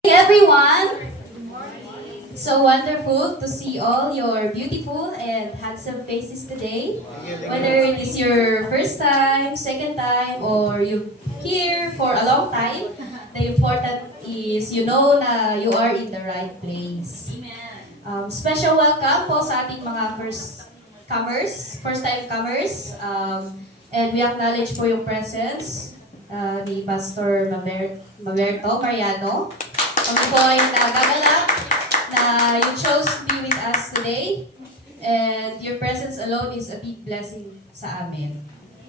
Hey everyone! It's so wonderful to see all your beautiful and handsome faces today. Whether it is your first time, second time, or you here for a long time, the important is you know na you are in the right place. Special welcome po sa ating mga first time comers. And we acknowledge po yung presence ni Pastor Maberto Mariano. Kami po ay nagagalak na you chose to be with us today. And your presence alone is a big blessing sa amin.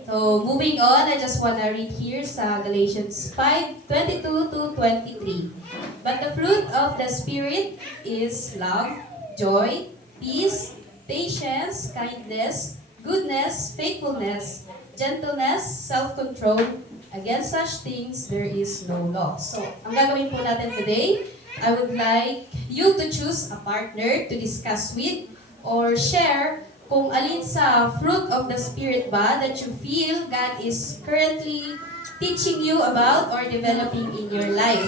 So, moving on, I just want to read here sa Galatians 5:22 to 23. But the fruit of the Spirit is love, joy, peace, patience, kindness, goodness, faithfulness, gentleness, self-control. Against such things, there is no law. So, ang gagawin po natin today, I would like you to choose a partner to discuss with or share kung alin sa fruit of the Spirit ba that you feel God is currently teaching you about or developing in your life.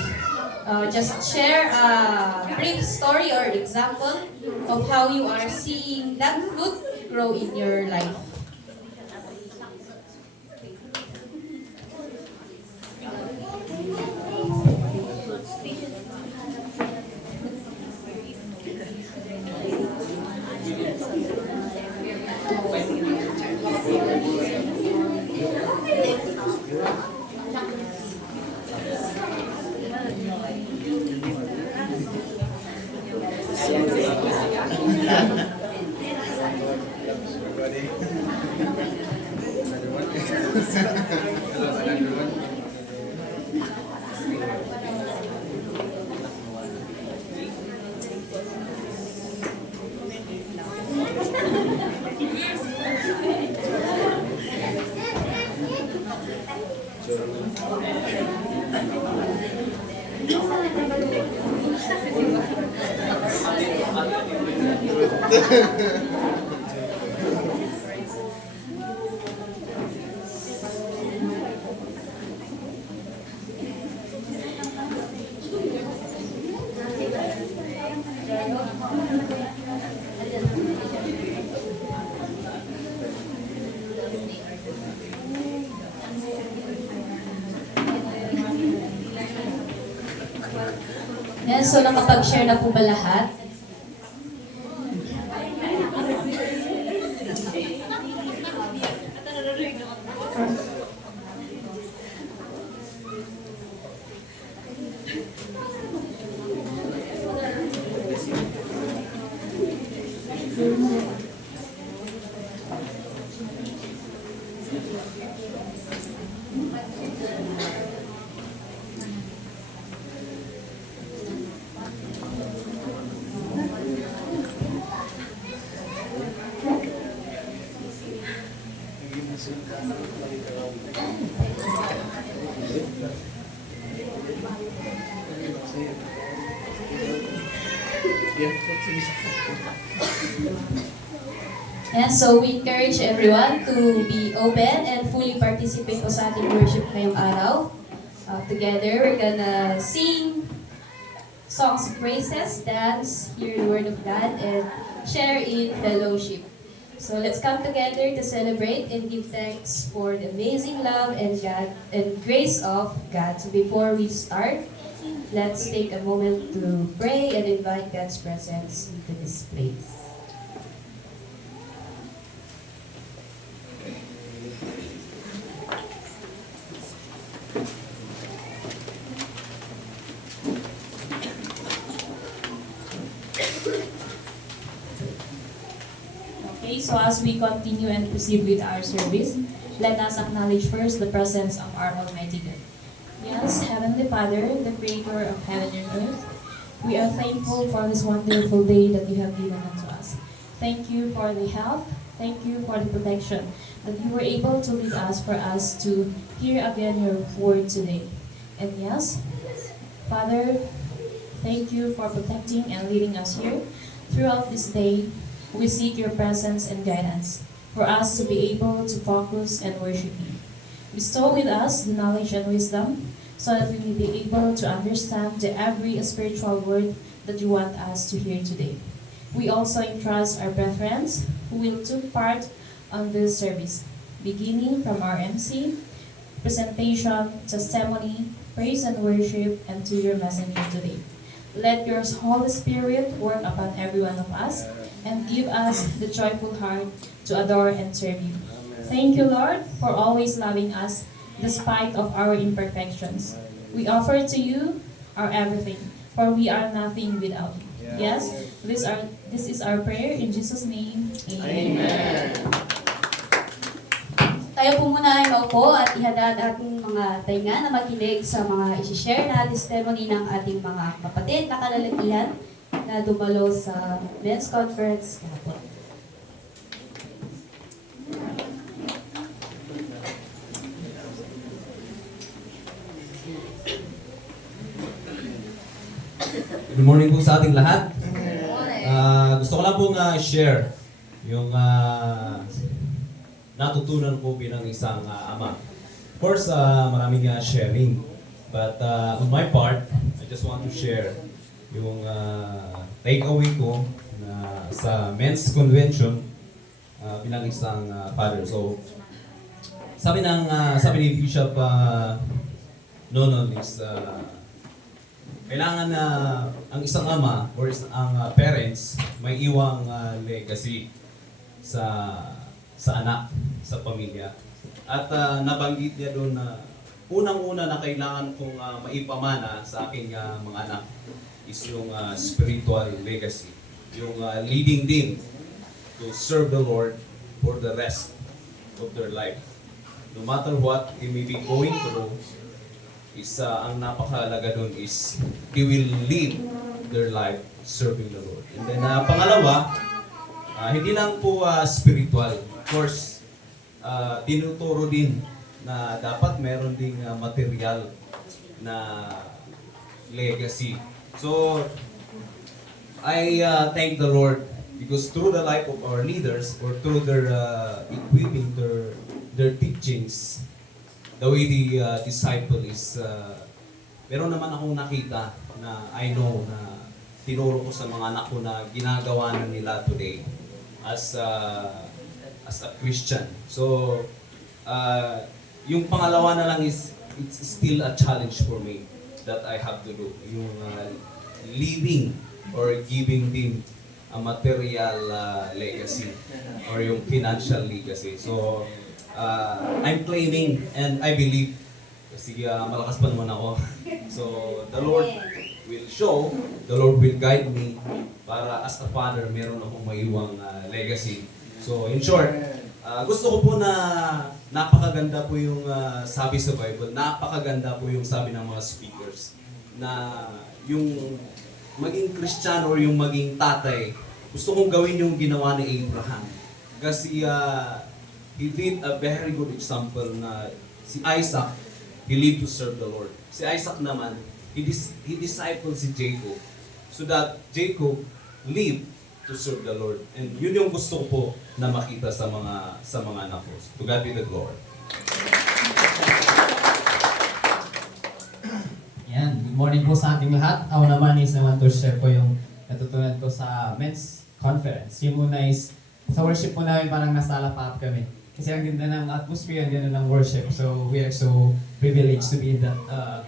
Just share a brief story or example of how you are seeing that fruit grow in your life. Yan, so nakapag-share na po ba lahat? And so we encourage everyone to be open and fully participate po sa ating worship ngayong araw. Together, we're gonna sing songs of praises, dance, hear the word of God, and share in fellowship. So let's come together to celebrate and give thanks for the amazing love and grace of God. So before we start, let's take a moment to pray and invite God's presence into this place. Okay, so as we continue and proceed with our service, let us acknowledge first the presence of our Almighty God. Yes, Heavenly Father, the Creator of heaven and earth, we are thankful for this wonderful day that you have given unto us. Thank you for the health, thank you for the protection, that you were able to lead us for us to hear again your word today. And yes, Father, thank you for protecting and leading us here. Throughout this day, we seek your presence and guidance for us to be able to focus and worship you. Bestow with us the knowledge and wisdom so that we may be able to understand the every spiritual word that you want us to hear today. We also entrust our brethren who will take part on this service, beginning from our MC, presentation, testimony, praise and worship, and to your messenger today. Let your Holy Spirit work upon every one of us and give us the joyful heart to adore and serve you. Thank you, Lord, for always loving us despite of our imperfections. We offer to you our everything, for we are nothing without you. Yes, this is our prayer in Jesus' name. Amen. Tayo po muna ay maupo at ihanda ang ating mga tainga na makinig sa mga isi-share na testimony ng ating mga kapatid na kalalakihan na dumalo sa men's conference kahapon. Good morning po sa ating lahat. Gusto ko lang pong share yung natutunan ko bilang isang ama. Of course, maraming sharing. But on my part, I just want to share yung takeaway ko na sa men's convention bilang isang father. So, sabi ni Bishop Nonon is kailangan na ang isang ama or ang parents may iwang legacy sa anak, sa pamilya. At nabanggit niya doon na unang-una na kailangan kong maipamana sa aking mga anak is yung spiritual legacy. Yung leading them to serve the Lord for the rest of their life. No matter what they may be going through, ang napakahalaga doon is they will live their life serving the Lord. And then pangalawa, hindi lang po spiritual. Of course, tinuturo din na dapat meron ding material na legacy. So, I thank the Lord because through the life of our leaders or through their equipping, their teachings, the way the disciple is, meron naman akong nakita na I know na tinuro ko sa mga anak ko na ginagawa na nila today as a Christian. So, yung pangalawa na lang is, it's still a challenge for me that I have to do. Yung leaving or giving them a material legacy or yung financial legacy. So, I'm claiming and I believe kasi malakas pa naman ako. So, the Lord will show, the Lord will guide me para as a father, meron akong maiwang legacy. So, in short, gusto ko po na napakaganda po yung sabi sa Bible, napakaganda po yung sabi ng mga speakers na yung maging Christian or yung maging tatay, gusto kong gawin yung ginawa ni Abraham. Kasi he did a very good example na si Isaac, he lived to serve the Lord. Si Isaac naman, he discipled si Jacob so that Jacob lived to serve the Lord. And yun yung gusto ko po na makita sa mga anak ko. To God be the glory. Yan, good morning po sa ating lahat. Ako naman is naman to share po yung natutunan ko sa men's conference. Yung muna is, sa worship po namin parang nasa Alapap kami. Kasi ang ganda ng atmosphere, ang ganda ng worship. So we are so privileged to be in that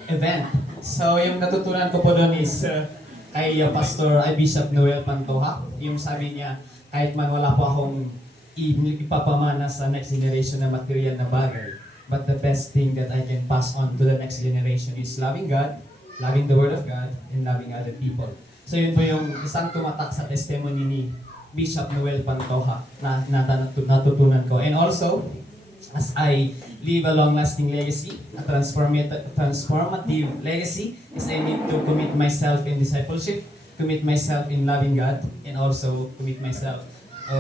event. So yung natutunan ko po doon is kay Bishop Noel Pantoja. Yung sabi niya, kahit man wala po akong ipapamana sa next generation na material na bagay, but the best thing that I can pass on to the next generation is loving God, loving the Word of God, and loving other people. So yun po yung isang tumatak sa testimony ni Bishop Noel Pantoja na natutunan ko. And also, as I leave a long-lasting legacy, a transformative legacy, is I need to commit myself in discipleship, commit myself in loving God, and also commit myself,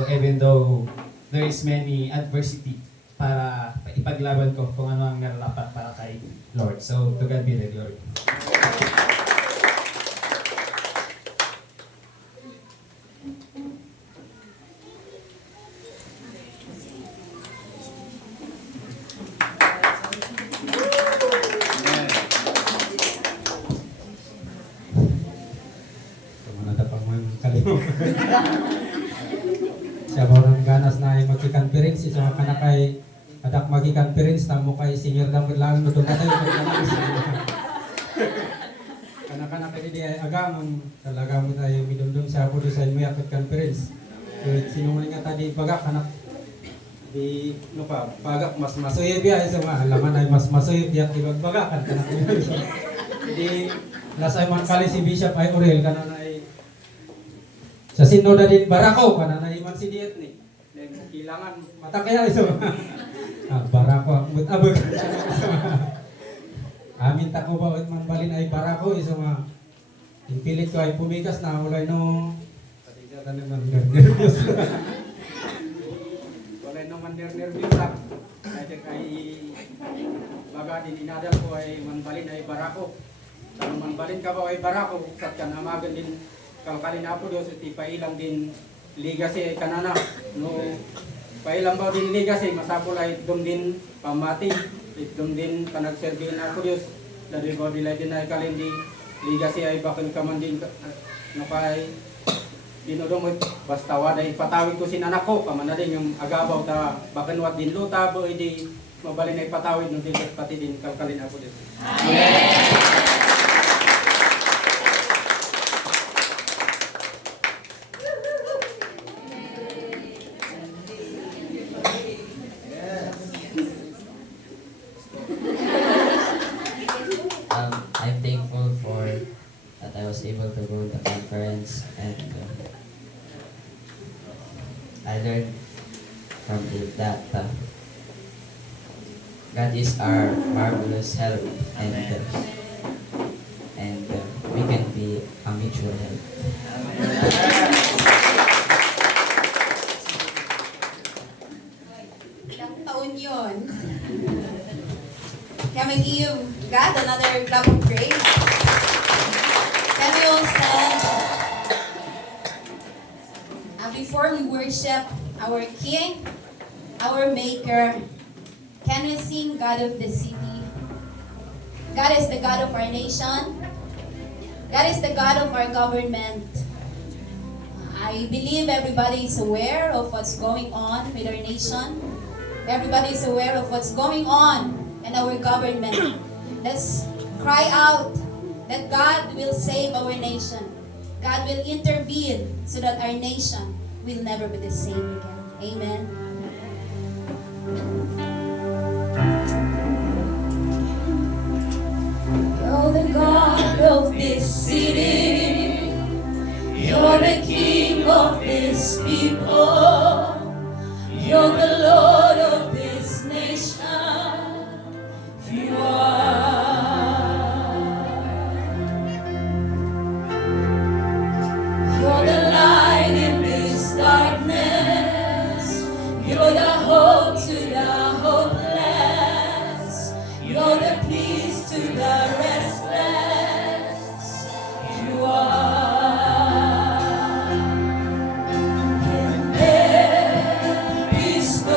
even though there is many adversity, para ipaglaban ko kung ano ang nararapat para kay Lord. So, to God be the glory. Siya ba ng ganas na ay magki-conference, siya kanakay adak magi-conference tamo kay senior dapat lang no dumatay kana kay di ay agamon talaga mo tayo midumdum sa ako sa mo yakot conference. So sinungaling nga tadi bagak kanak di no pa bagak mas masoy biya sa mga laman ay mas masoy biya ibag bagakan kanak. Di lasay man kali si Bishop ay Orel kana na ay sa sinoda din barako kana na iman si diet ni. Kailangan mata kaya iso. Barako mut abag. Amin ta ko ba man balin ay barako iso nga. Impilit ko ay pumikas na ulay no. Pati sa tanan man nervyos. Ulay no man nervyos lang. Kay baga din inadal ko ay man balin ay barako. Kung man balin ka ba ay barako sat kan amagan din kalkalin apo Dios iti pailang din legacy ay kanana no pailang ba din legacy masapol ay dum din pamati dum din panagserbi na ako Dios dali ba bilay din ay kalindi legacy ay bakal ka man din no kay dinodong basta wala ipatawid ko sin anak ko pamana din yung agabaw ta bakan wat din luta bo di mabalin ay patawid no din pati din kalkalin ako Dios. Amen. I'm thankful for that I was able to go to the conference and I learned from it that God is our marvelous help and we can be a mutual help. Ilang taon yun? Can we give God another clap of praise? Can we all stand? And before we worship our King, our Maker, can we sing God of the City? God is the God of our nation. God is the God of our government. I believe everybody is aware of what's going on with our nation. Everybody is aware of what's going on in our government. Let's cry out that God will save our nation. God will intervene so that our nation will never be the same again. Amen. You're the God of this city. You're the King of this people. You're the Lord of this nation. You are. You're the light in this darkness. You're the hope to the hopeless. You're the peace to the restless. You are. And there is no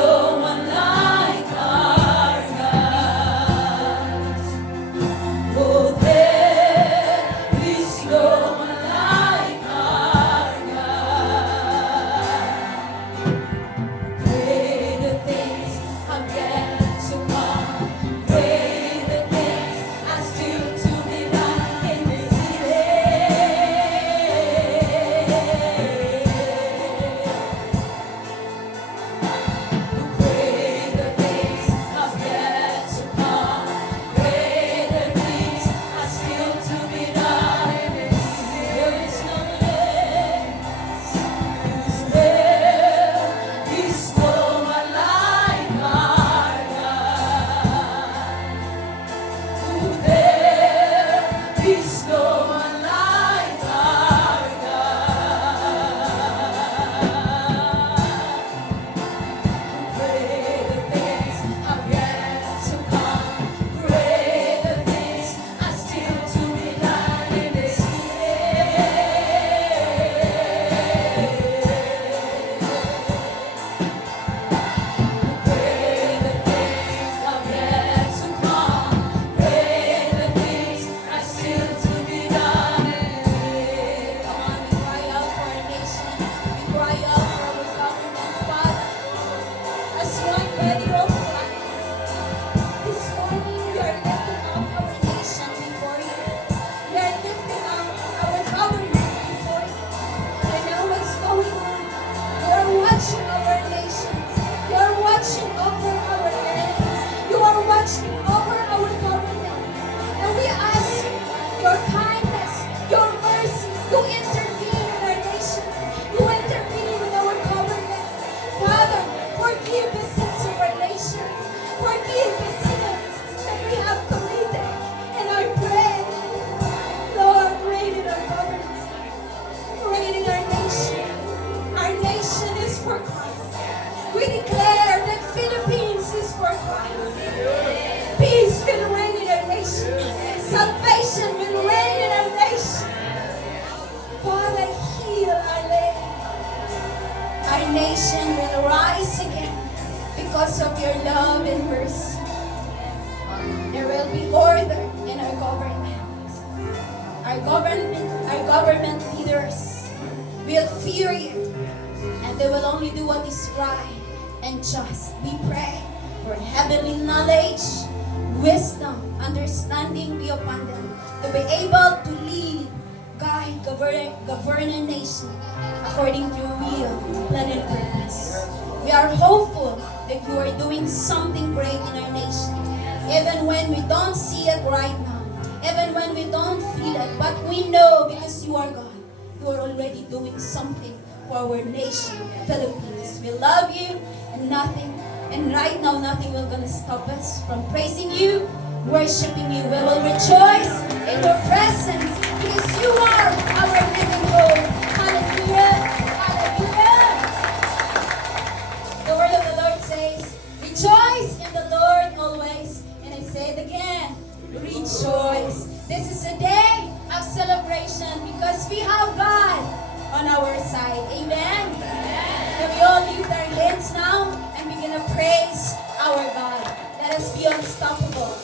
nation will rise again because of your love and mercy. There will be order in our government. Our government leaders will fear you, and they will only do what is right and just. We pray for heavenly knowledge, wisdom, understanding be upon them, to be able to lead, guide, govern a nation according to your will, plan, and purpose. We are hopeful that you are doing something great in our nation, even when we don't see it right now, even when we don't feel it, but we know because you are God, you are already doing something for our nation, Philippines. We love you, and right now nothing will gonna stop us from praising you, worshiping you. We will rejoice in your presence because you are our living hope. Hallelujah! Hallelujah! The word of the Lord says, rejoice in the Lord always. And I say it again, rejoice. This is a day of celebration because we have God on our side. Amen? Can we all lift our hands now and begin to praise our God? Let us be unstoppable.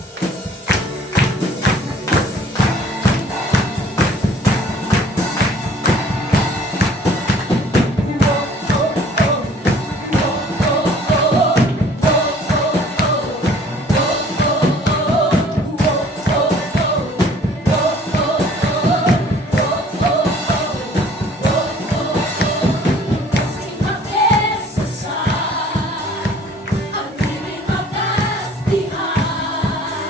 I'm leaving my past behind.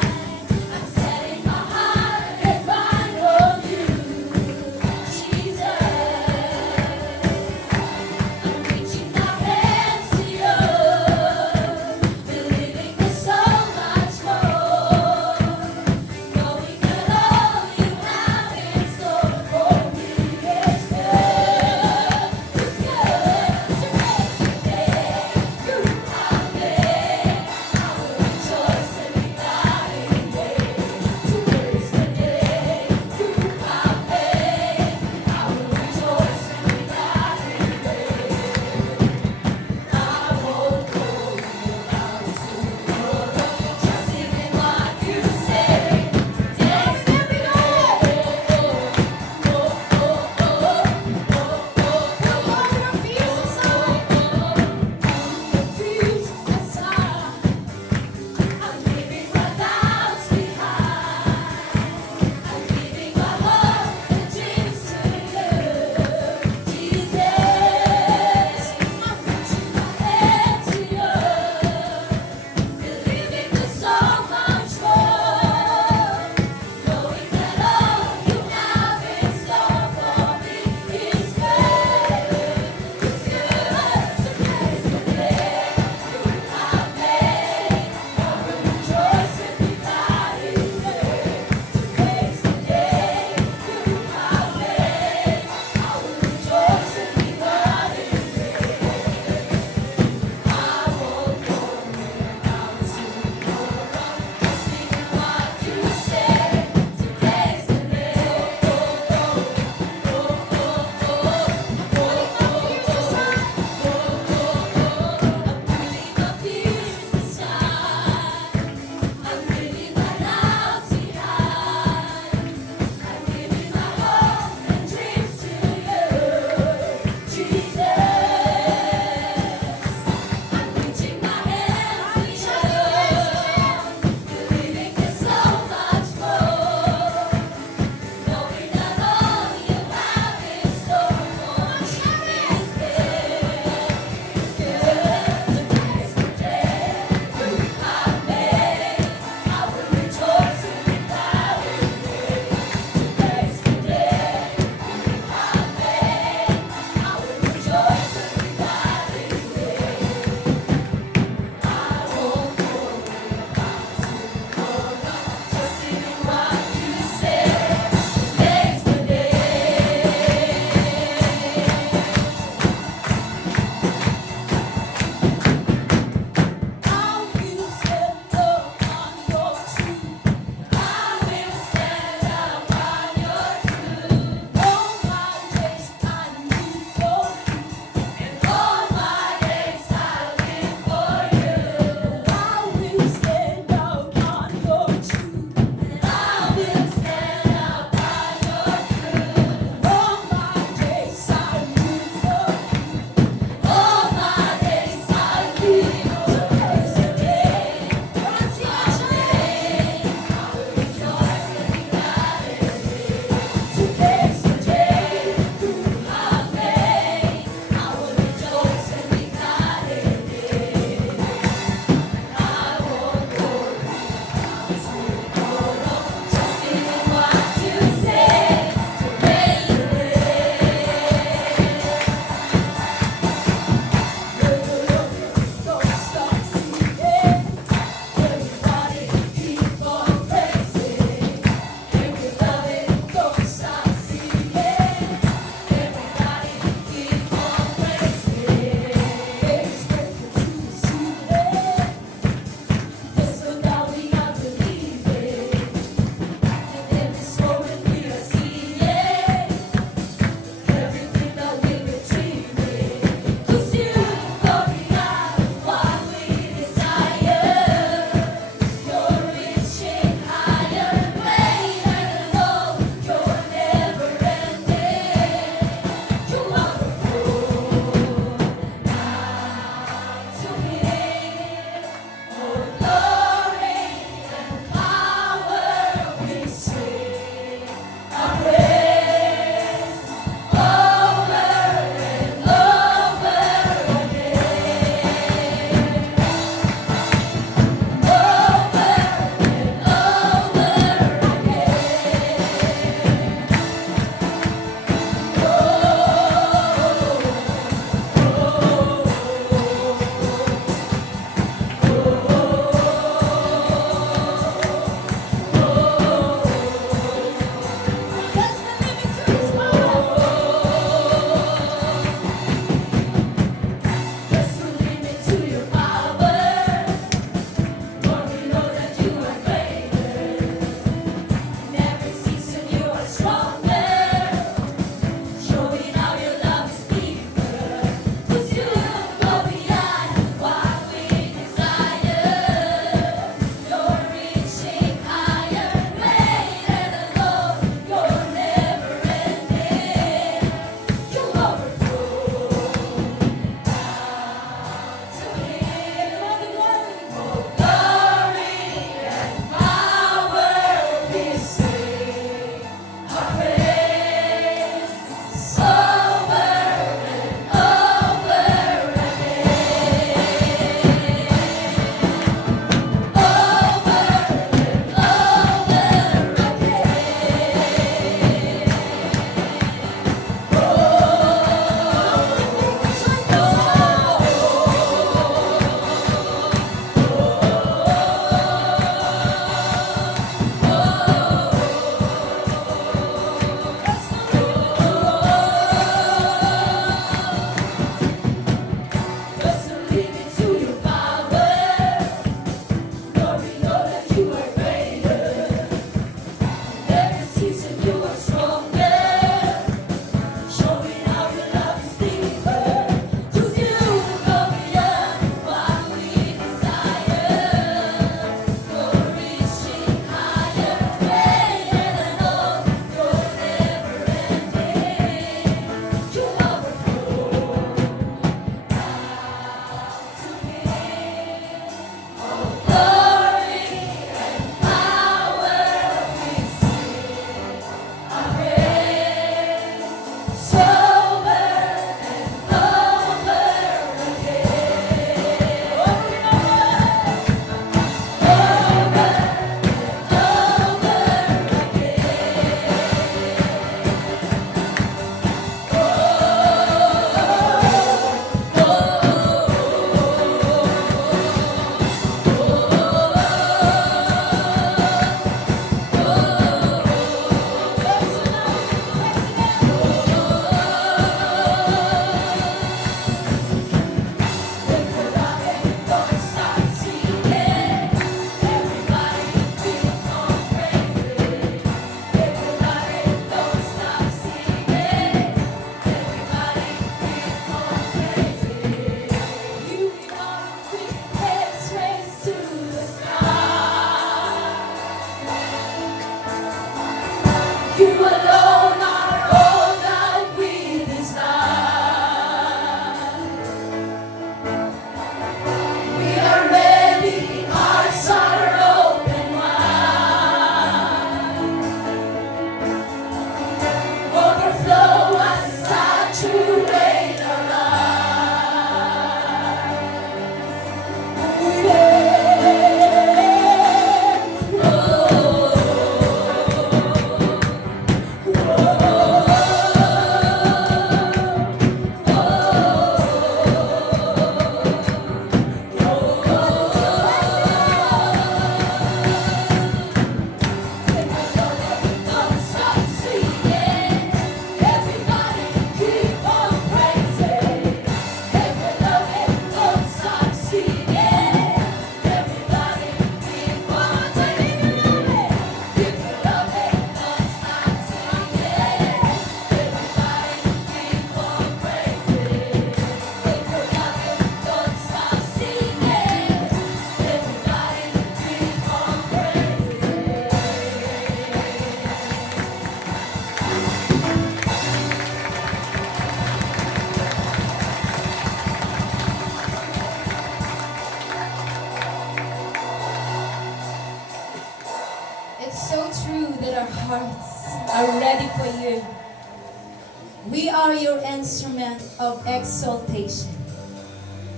We are your instrument of exaltation.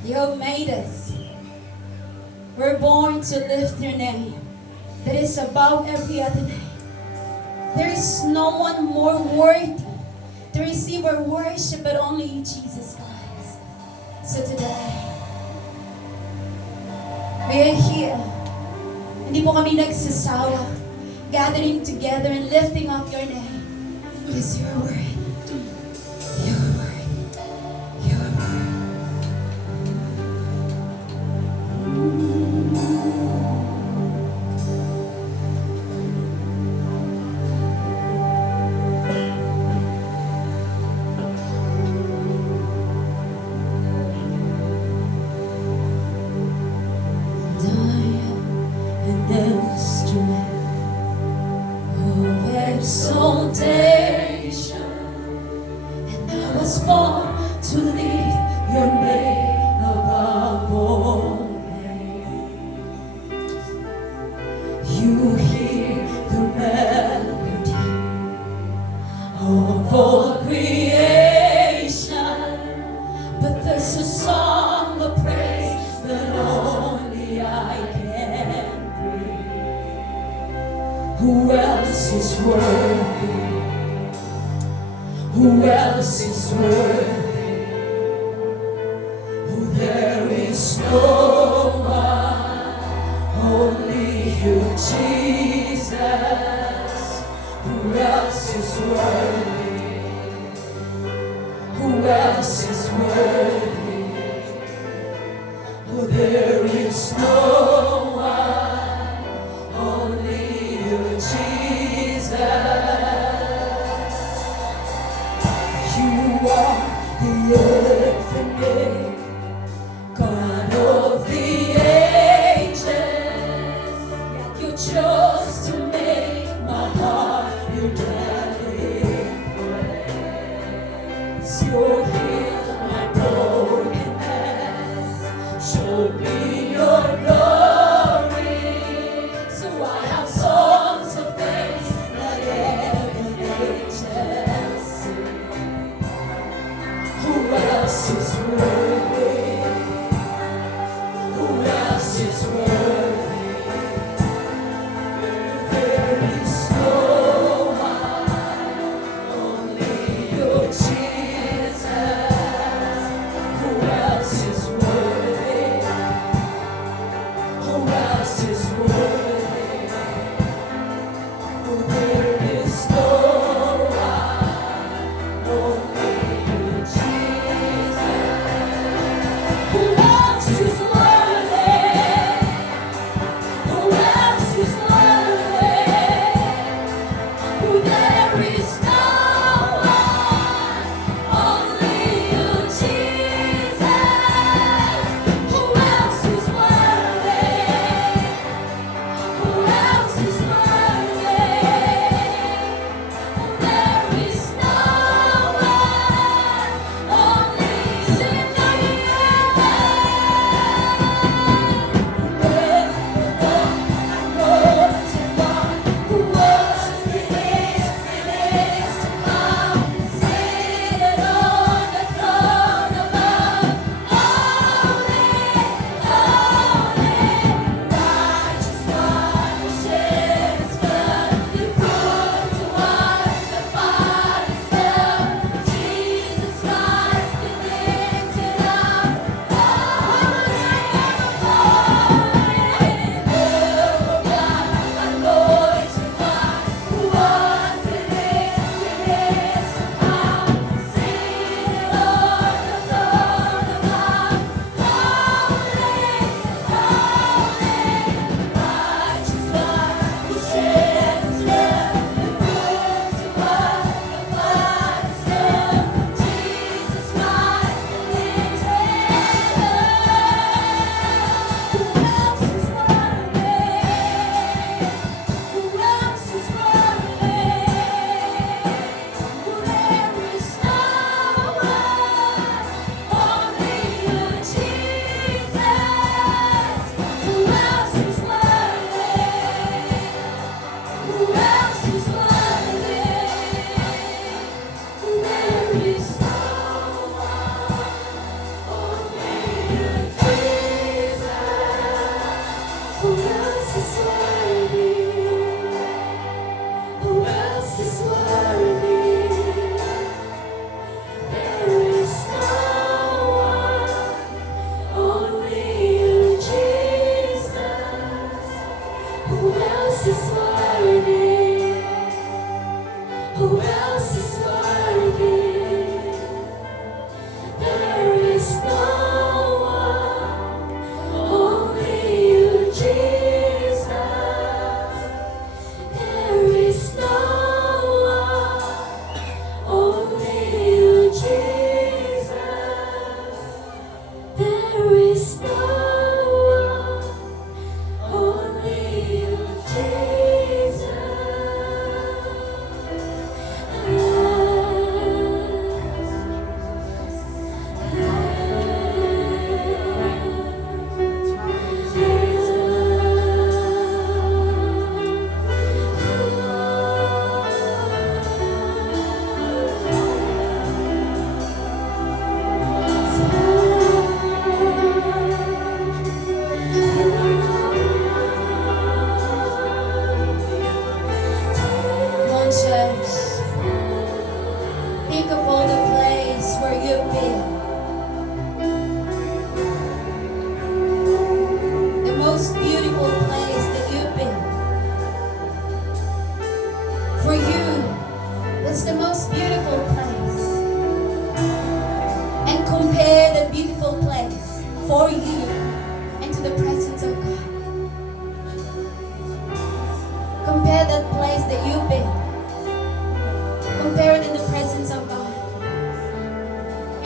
You have made us. We're born to lift your name that is above every other name. There is no one more worthy to receive our worship but only you, Jesus Christ. So today, we are here. Hindi po kami nagsasawa, gathering together and lifting up your name. Because you're worthy. You're worthy. You're worthy. An instrument of exaltation, and I was born to lift your name above all names. You hear the melody of all creation, but there's a song of praise that only I can. Who else is worthy? Who else is worthy? Oh, there is no one, only you, Jesus. Who else is worthy? Who else is worthy? Oh, there is no one, only Jesus. You are the infinite God of the ages. You chose to make my heart your dwelling place. You healed my brokenness, showed me your glory. So I have songs of praise that every nation sing. Who else is worthy? Who else is worthy? There is no one, only you, Jesus. Who else is worthy? Who else is worthy? Oh, there is no one, only you, Jesus. Who else is worthy? Who else is worthy? Who there is no one, only you, Jesus. Who else is worthy? Who else is worthy? There is no one,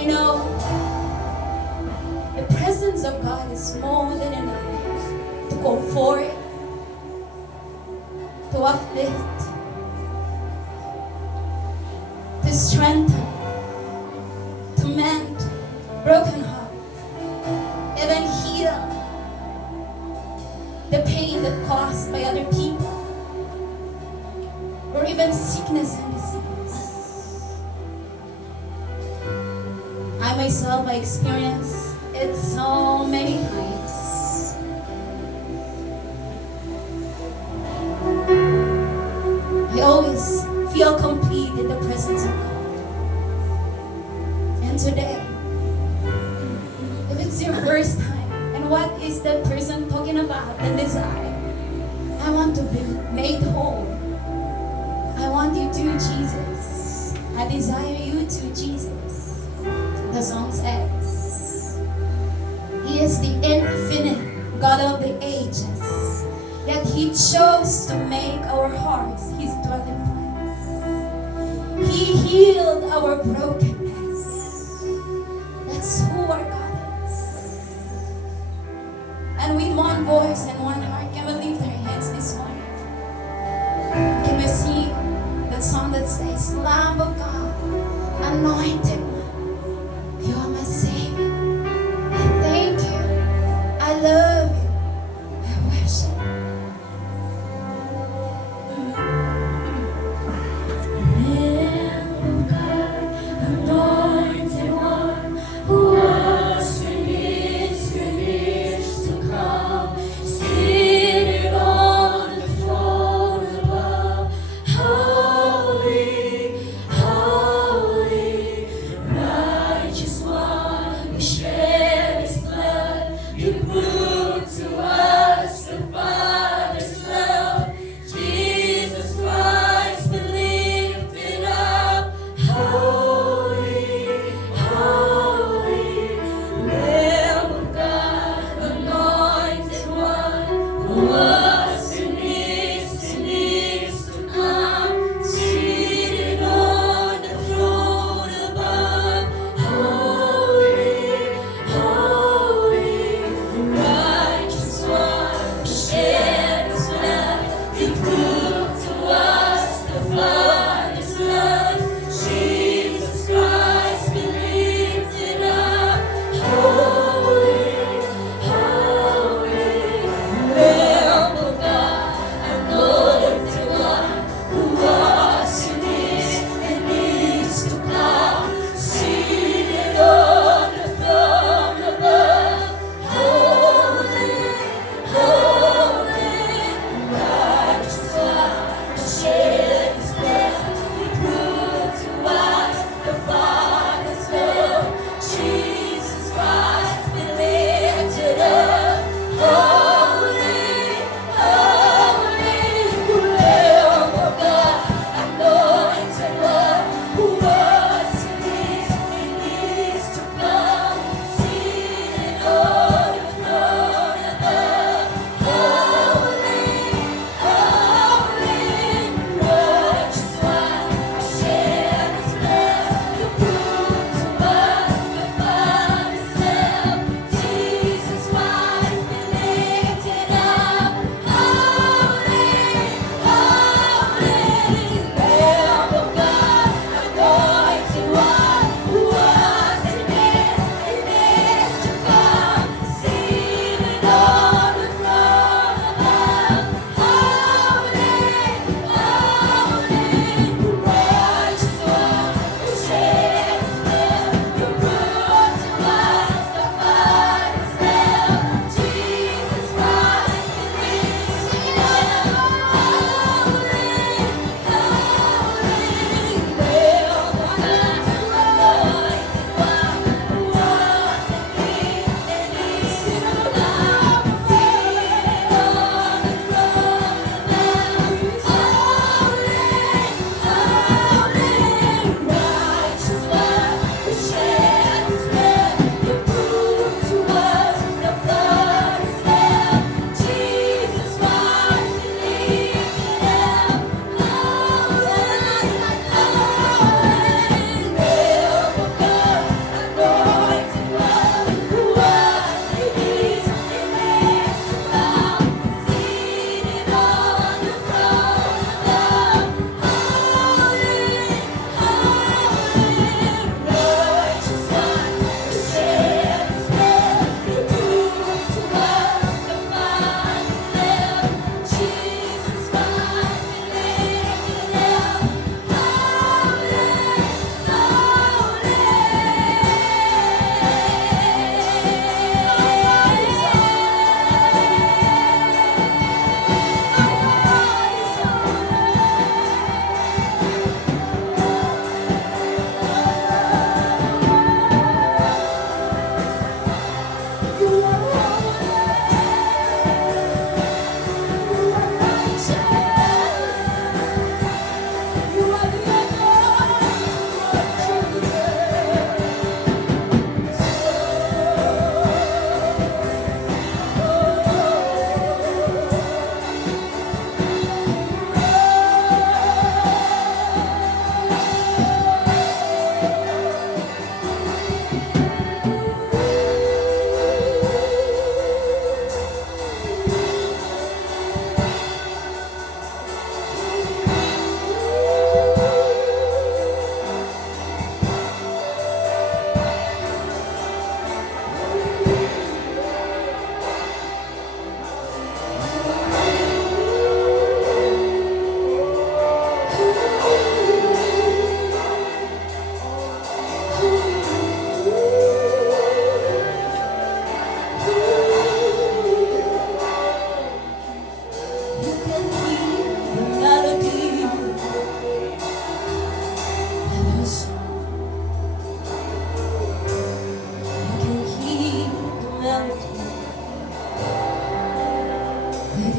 I know the presence of God is more than enough to comfort, to uplift, to strengthen, to mend broken hearts, even heal the pain that caused by other people, or even sickness and disease. I myself, I experienced it so many times. I always feel complete in the presence of God. And today, if it's your first time, and what is that person talking about? The desire. I want to be made whole. I want you to, Jesus. I desire you to, Jesus. The song says, He is the infinite God of the ages, that He chose to make our hearts His dwelling place. He healed our brokenness. That's who our God is. And with one voice and one heart, can we lift our hands this morning? Can we sing that song that says, Lamb of God, anointed one, you are my Savior. I thank you. I love you. I worship Lamb of God, anointed one, who was and is to come, seated on the throne above. Holy, holy,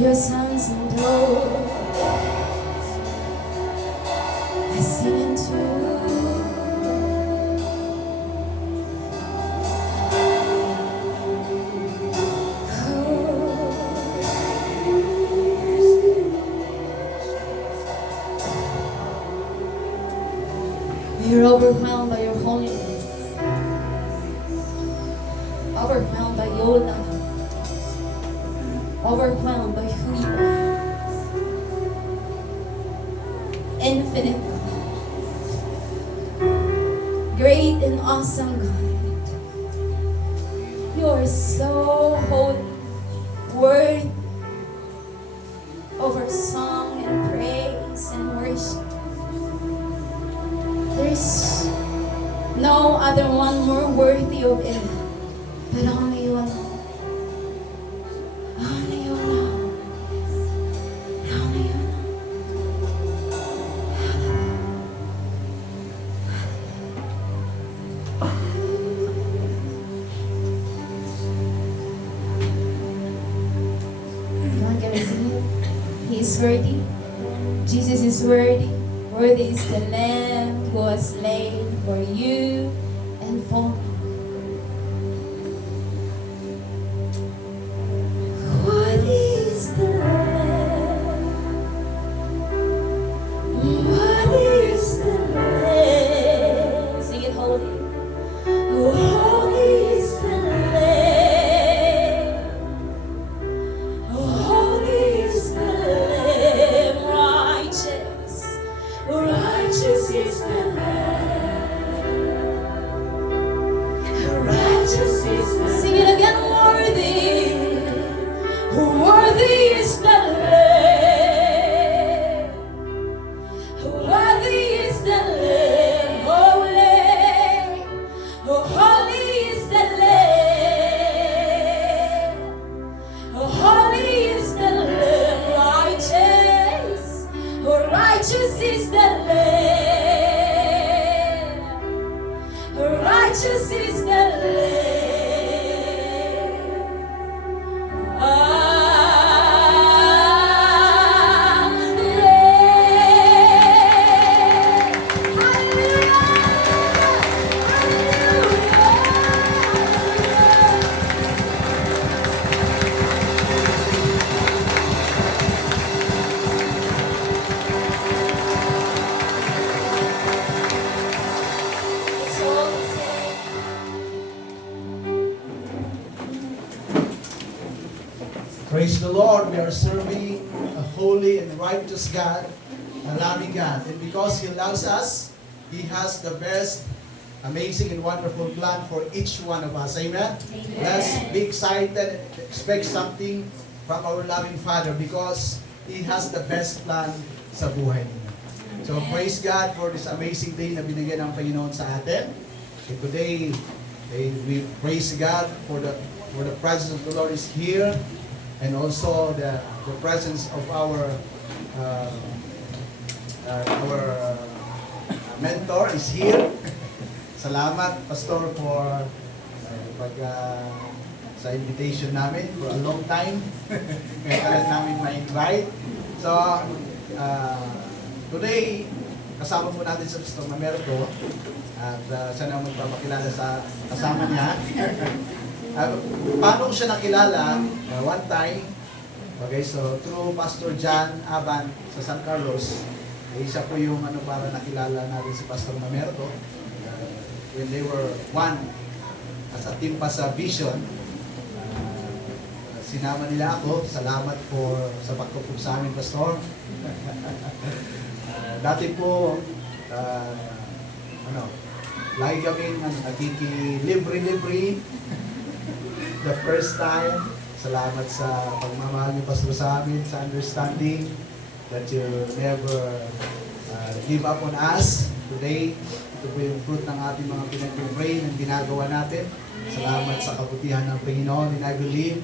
your sons and daughters. I sing into we are overwhelmed by your holiness, overwhelmed by your love, overwhelmed by who you are. Infinite God, great and awesome God. You are so holy, worthy over song and praise and worship. There's no other one more worthy of it, but only you alone. Only you alone. Only you alone. Come on, can we sing it? He is worthy. Jesus is worthy. Worthy is the Lamb who was slain for you and for me. Worthy is the Lamb. Worthy is the Lamb. Sing it holy. Holy is the Lamb. Holy is the Lamb. Righteous. Righteous is the Lamb. Righteous is the Lamb. Sing it again, worthy. Worthy is the Lamb. Worthy is the Lamb. Holy. Holy is the Lamb. Holy is the Lamb. Righteous. Righteous is the Lamb. Righteous is the Lamb. Praise the Lord. We are serving a holy and righteous God, a loving God. And because He loves us, He has the best, amazing, and wonderful plan for each one of us. Amen? Let's be excited and expect something from our loving Father because He has the best plan sa buhay niyo. So praise God for this amazing day na binigyan ng Panginoon sa atin. And today, we praise God for the presence of the Lord is here. And also the presence of our mentor is here. Salamat, Pastor, for sa invitation namin for a long time. Ngayon lang namin ma-invite. So, today, kasama po natin sa Pastor Mamerto at sana magpapakilala sa kasama niya. Paano ko siya nakilala? One time, okay, so through Pastor John Aban sa San Carlos, isa po yung para nakilala natin si Pastor Mamerto when they were one as a team pa sa Vision. Sinama nila ako. Salamat sa pagtupog sa amin, Pastor. Dati po, lagi kami nagkiki-libre-libre. The first time, salamat sa pagmamahal niyo, Pastor, sa amin, sa understanding that you never give up on us. Today, ito po yung fruit ng ating mga pinag-pray ng ginagawa natin. Salamat sa kabutihan ng Panginoon, and I believe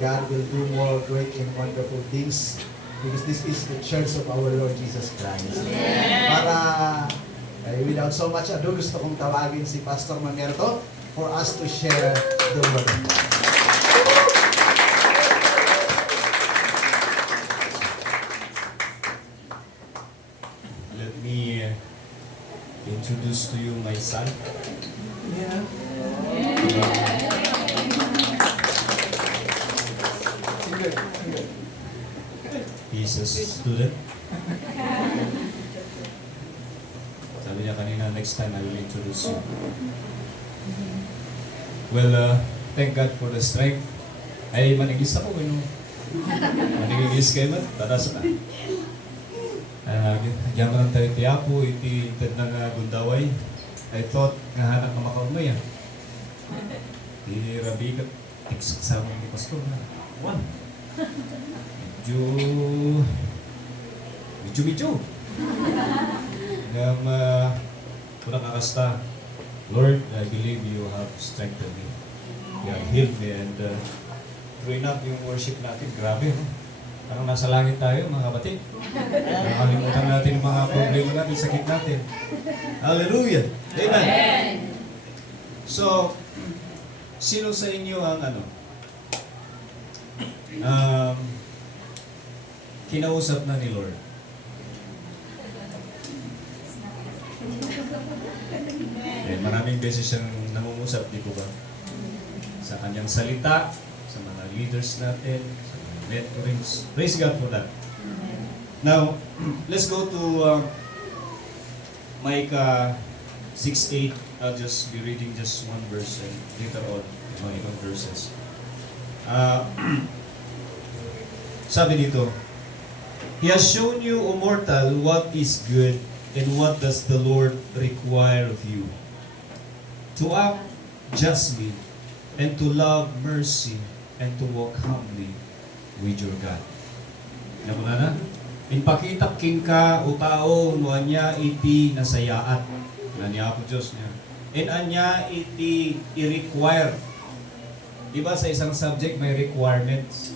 God will do more great and wonderful things because this is the church of our Lord Jesus Christ. Para, without so much ado, gusto kong tawagin si Pastor Mamerto for us to share the word of God. introduce to you my son. He's a student. Sabi niya kanina, next time I will introduce you. Well, thank God for the strength. Ay, manigis ako, no? Manigis kayo man, tadas na. Diyan man ang tayo tiyapo, iti intad na nga gundaway. I thought, nahanap na makaunay ah. Di rabi ka, tiksasama ni Pastor na. One. Medyo. Kunang kakasta, Lord, I believe you have strengthened me. You have healed me and true enough yung worship natin, grabe, no? Parang nasa langit tayo, mga kapatid. Nakalimutan natin yung mga problema natin, sakit natin. Hallelujah! Amen! So, sino sa inyo ang kinausap na ni Lord? Maraming beses siyang nangungusap, di ko ba? Sa kanyang salita, sa mga leaders natin, sa mga mentorings. Praise God for that. Now, let's go to Micah 6:8. I'll just be reading just one verse and later on, mga ibang verses. Sabi dito, He has shown you, O mortal, what is good and what does the Lord require of you. To act justly and to love mercy and to walk humbly with your God. Yan mo na? Inpakitak king ka o tao no anya iti nasayaat. Naniya po Diyos niya. And anya iti i-require. Diba sa isang subject may requirements?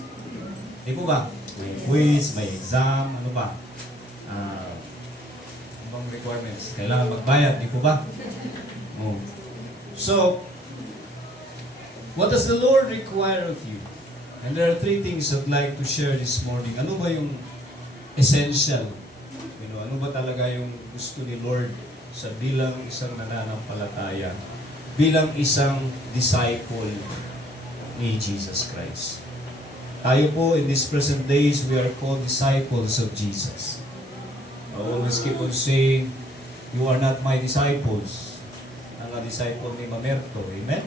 Di po ba? May quiz, may exam, ano ba? Ano bang requirements? Kailangan magbayad, di po ba? Oh. So, what does the Lord require of you? And there are three things I'd like to share this morning. Ano ba yung essential? Ano ba talaga yung gusto ni Lord sa bilang isang nananampalataya, bilang isang disciple ni Jesus Christ? Tayo po, in these present days, we are called disciples of Jesus. I always keep on saying, you are not my disciples. Ang disciple ni Mamerto, amen?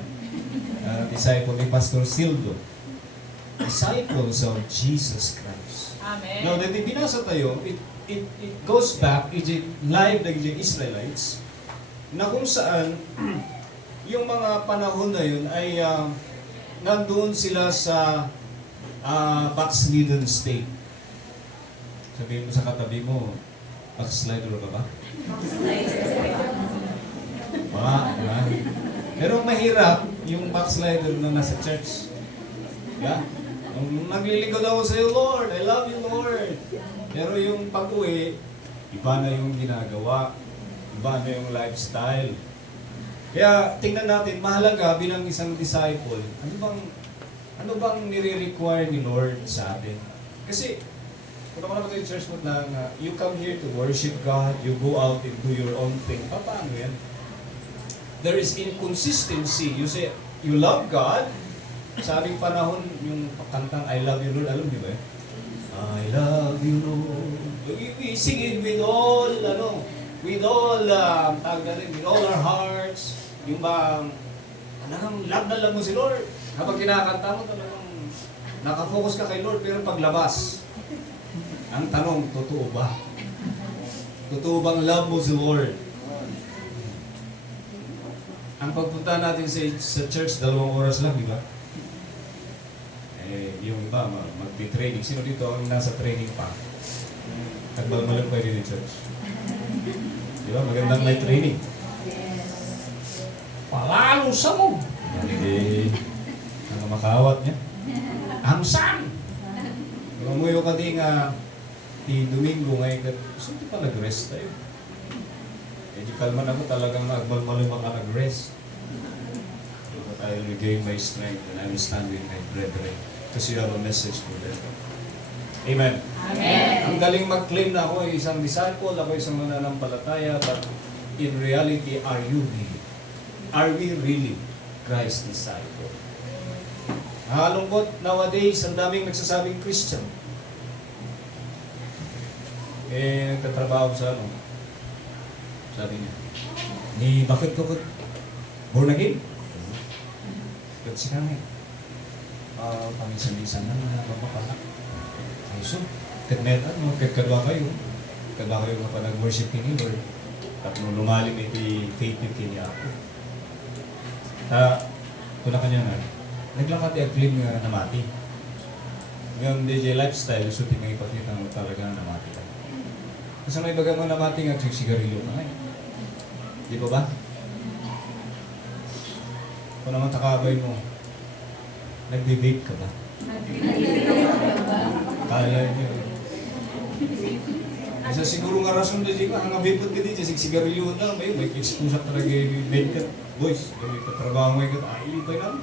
Disciple ni Pastor Sildo. Disciples of Jesus Christ. Amen. Now, dati binasa tayo, it goes back, it's live ng Israelites, na kung saan, yung mga panahon na yun ay nandoon sila sa backslidden state. Sabihin mo sa katabi mo, backslider ka ba? Diba? Pero mahirap yung backslider na nasa church. Yeah? Naglilingkod ako sa iyo, Lord. I love you, Lord. Pero yung pag-uwi, iba na yung ginagawa. Iba na yung lifestyle. Kaya tingnan natin, mahalaga bilang isang disciple, ano bang nire-require ni Lord sa atin? Kasi, kung naman naman yung church mo lang, you come here to worship God, you go out and do your own thing. Paano yan? There is inconsistency. You say, you love God. Sa aming panahon, yung kantang I love you, Lord, alam niyo ba? I love you, Lord. We sing it with all, with all our hearts. Yung bang, love na lang mo si Lord. Kapag kinakanta mo, talagang nakafocus ka kay Lord, pero paglabas, ang tanong, totoo ba? Totoo bang love mo si Lord? Ang pagpunta natin sa church, 2 oras lang, di ba? Yung iba, mag-training. Sino dito ang nasa training pa? Nagbalmalang pwede din church. Di ba? Magandang may training. Palalo sa mo! Hindi. Ang makawat niya. Amsan! Mamuyo ka din di Domingo ngayon. Gusto di pa nag-rest tayo. Di kalman ako talagang nagbalmalang ka nag-rest. But I will regain my strength and I will stand with my brethren. Because you have a message for them. Amen. Amen. Ang galing mag-claim na ako ay isang disciple, ako isang mananampalataya, but in reality are you really? Are we really Christ's disciple? Nakalungkot nowadays, ang daming nagsasabing Christian. Nagtatrabaho sa ano. Sabi niya, bakit ko born again? Ba't siya kami? Paminsan-minsan na mapapala. Ay, so, kadmetan mo, kadwa kayo nga pa nag-worship kini Lord. At nung lumalim iti faith niyo kini ako. Ito na kanya nga, naglangkat i-acclaim nga namati. Ngayon, DJ lifestyle, so may ipakita mo talaga na namati ka. Kasi may baga mo namati nga, sigarilyo ka ngayon. Di ba ba? Kung naman takabay mo, nagbe-vape ka ba? Kala niyo. Isa siguro nga rason na di ka, ang vapor ka dito, sigarilyo na, may exposure talaga yung vape ka. Boys, may katrabaho mo yung ilibay namin.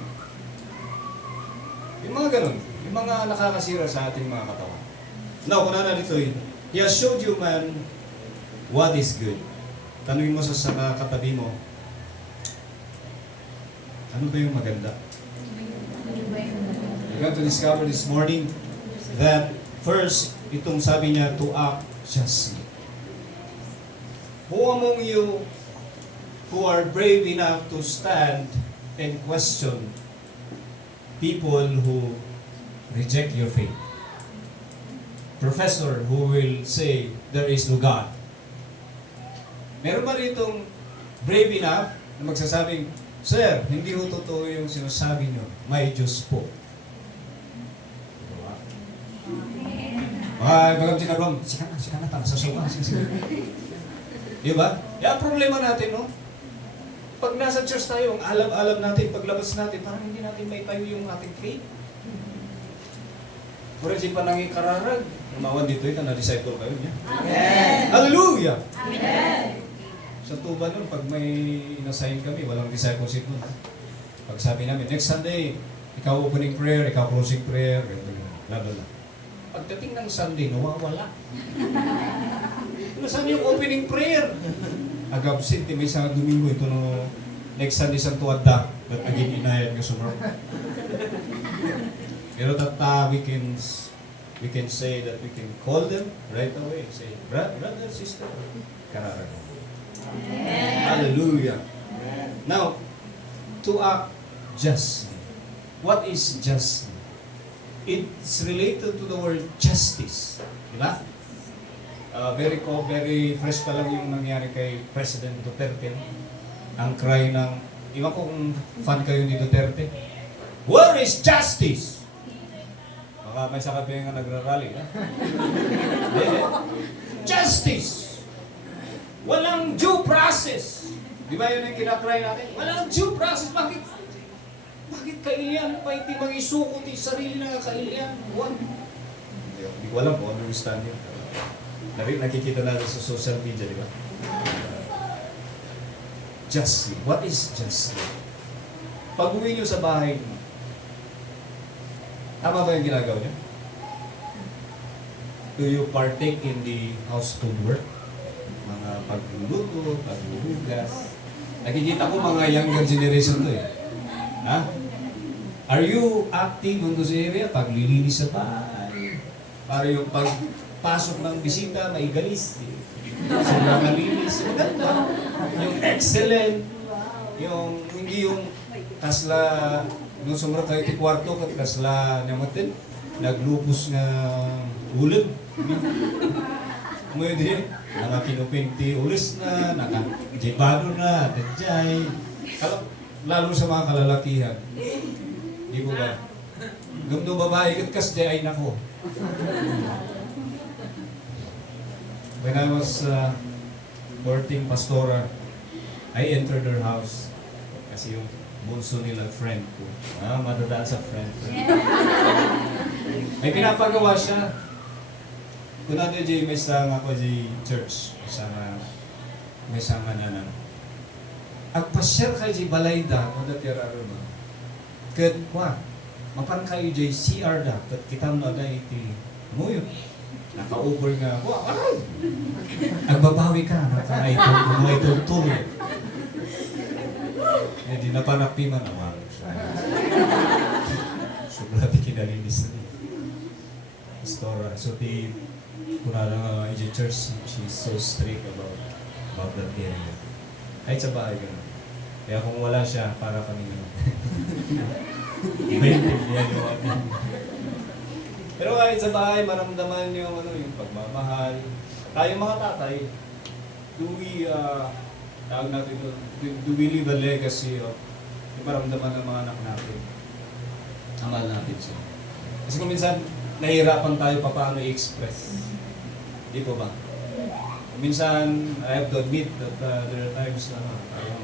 Yung mga ganun, yung mga nakakasira sa ating mga katawan. Now, kung na dito He has showed you, man, what is good. Tanungin mo sa katabi mo, ano ba yung maganda? We're going to discover this morning that first, itong sabi niya, to act justly. Who among you who are brave enough to stand and question people who reject your faith? Professor who will say there is no God. Meron ba ritong brave enough na magsasabing, Sir, hindi ho totoo yung sinasabi nyo. May Diyos po. Bagam sinabang, sika na, para sa suka. Diba? Yan problema natin, no? Pag nasa church tayo, ang alam-alam natin, paglabas natin, parang hindi natin may tayo yung ating faith. Kung si panangi kararag, umawan dito ito, na-disciple kayo niya. Amen. Hallelujah! Amen. Sa tuba nun, pag may inasign kami, walang discipleship nun. Pag sabi namin, next Sunday, ikaw opening prayer, ikaw closing prayer, bla bla bla. Pagdating ng Sunday, nawawala. Saan yung opening prayer? Agabsent, may isang Domingo, ito no, next Sunday sa tuwadda, at naging inayad nga sumar. Pero we can say that we can call them right away. Say, brother, sister, kararag. Hallelujah. Now, to act justly. What is justly? It's related to the word justice. Diba? Very fresh pa lang yung nangyari kay President Duterte. Ang cry ng, iwan ko kung fan kayo ni Duterte. Where is justice? Baka may sakabi nga nagrarally. Ha? Justice! Walang due process. Di ba yun ang kinakry natin? Walang due process. Bakit kailian pa iti mag-isuko ti sarili na kailian? Hindi ko alam kung understand yun. Nakikita natin sa social media, di ba? Justly. What is justly? Pag-uwi nyo sa bahay mo, tama ba yung ginagawa niyo? Do you partake in the household work? Mga pagluluto, paghuhugas. Nakikita ko mga younger generation to eh. Ha? Are you active on this area? Paglilinis sa bahay. Para yung pagpasok ng bisita, maigalis. Sobrang malinis. Maganda. Yung excellent. Yung hindi yung kasla, nung sumura kayo ti kwarto, kasla namatin, naglupos nga ulan. Ngayon din, nakakinupinti ulis na, nakajibado na, tadjay. Lalo sa mga kalalakihan. Di ba ba? Gumdo babae, katkas di ay nako. When I was courting Pastora, I entered her house. Kasi yung bunso nila friend ko. Madadaan sa friend ko. May pinapagawa siya. Kung natin dyan, may sama ko dyan church. May sama na naman. Agpasyar kayo dyan balayda, kung natira rin mo. Kat kwa, mapan kayo dyan CR da, kat kita mo na iti mo yun. Naka-over nga ako. Aray! Nagbabawi ka. May tultul. Eh, di na pa nakpima naman. Sobrang kinalinis na. Pastora. So, kunala nga AJ Church, she's so strict about that area. Kahit sa bahay ka na. Kaya kung wala siya, para kami naman. Maintindihan yung atin. Pero kahit sa bahay, maramdaman yung pagmamahal. Tayo mga tatay, do we, tawag natin doon, do we leave a legacy of yung maramdaman ng mga anak natin? Amal natin siya. Kasi kung minsan, nahihirapan tayo pa paano i-express. Di po ba? Minsan, I have to admit that there are times na parang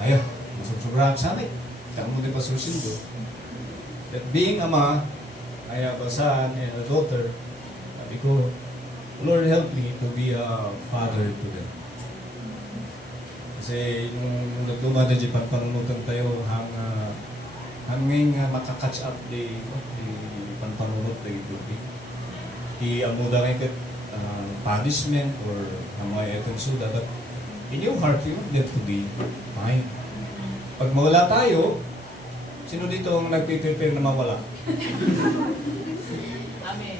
ayaw, masubsobrahan sa amin. Saan mo din pa susundo? That being ama, I have a son and a daughter. Sabi ko, Lord help me to be a father to them. Kasi yung nagduma na dyan, panpanunutan tayo hanggang makakatch up the panpanunot na ito. I-amuda kayo punishment or hamay itong suda. But in your heart, you want that to be fine. Pag mawala tayo, sino dito ang nagpiprepare na mawala? Amen.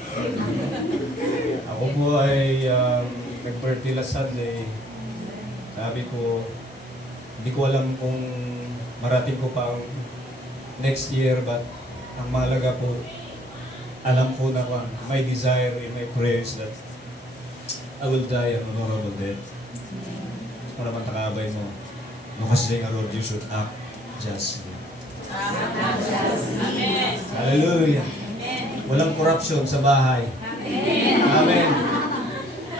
Ako po ay nag-birthday last Sunday. Sabi ko, hindi ko alam kung marating ko pa ang next year, but ang mahalaga po, alam ko na my desire and my prayers that I will die an honorable death. Para matakabay mo, no kasi nga Lord, you should act justly. Amen. Hallelujah. Walang corruption sa bahay. Amen.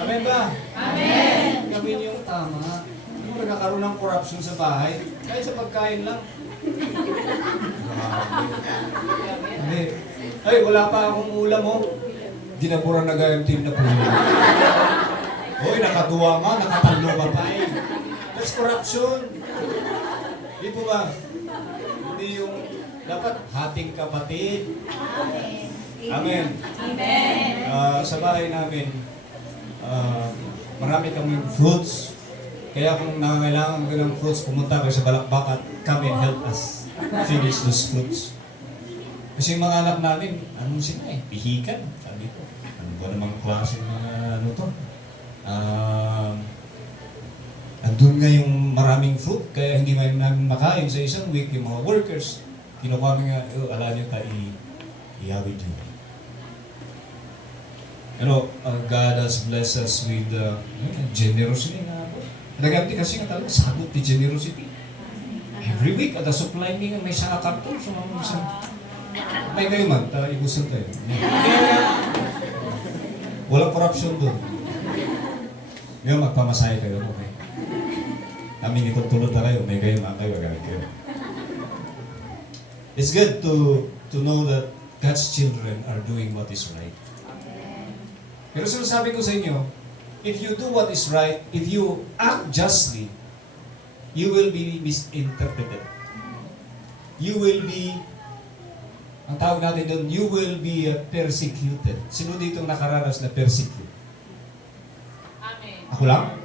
Amen ba? Amen. Gawin yung tama. Hindi mo nagkakaroon ng corruption sa bahay. Kahit sa pagkain lang. Amen. Ay, wala pa akong ulam mo. Ginaburan na gayang team na pulo. Hoy, nakatuwa nga, nakatalo ka pa eh. That's corruption. Di po ba? Hindi yung dapat hating kapatid. Amen. Amen. Sa bahay namin, marami kaming fruits. Kaya kung nangangailangan ko ng fruits, pumunta kayo sa Balakbakat, come and help us finish those fruits. Kasi yung mga anak namin, ano sila eh, pihikan. Sabi ko, ano ba namang klase mga ano to? Andun nga yung maraming fruit, kaya hindi man namin makain sa isang week. Yung mga workers, kinuha nga, ala nyo tayo i-awid yun. God has blessed us with generosity nga po. Nagamit kasi nga talaga, sagot ni generosity. Every week, at supply me nga may saka karton sa mga isang. May kayo man, ibusan tayo. Walang corruption doon. Ngayon, magpamasahe kayo, okay? Kami itutulod na kayo, may kayo, kayo, agad kayo. It's good to know that God's children are doing what is right. Pero sinasabi ko sa inyo, if you do what is right, if you act justly, you will be misinterpreted. You will be, ang tawag natin doon, you will be persecuted. Sino dito nakaranas na persecute? Amen. Ako lang?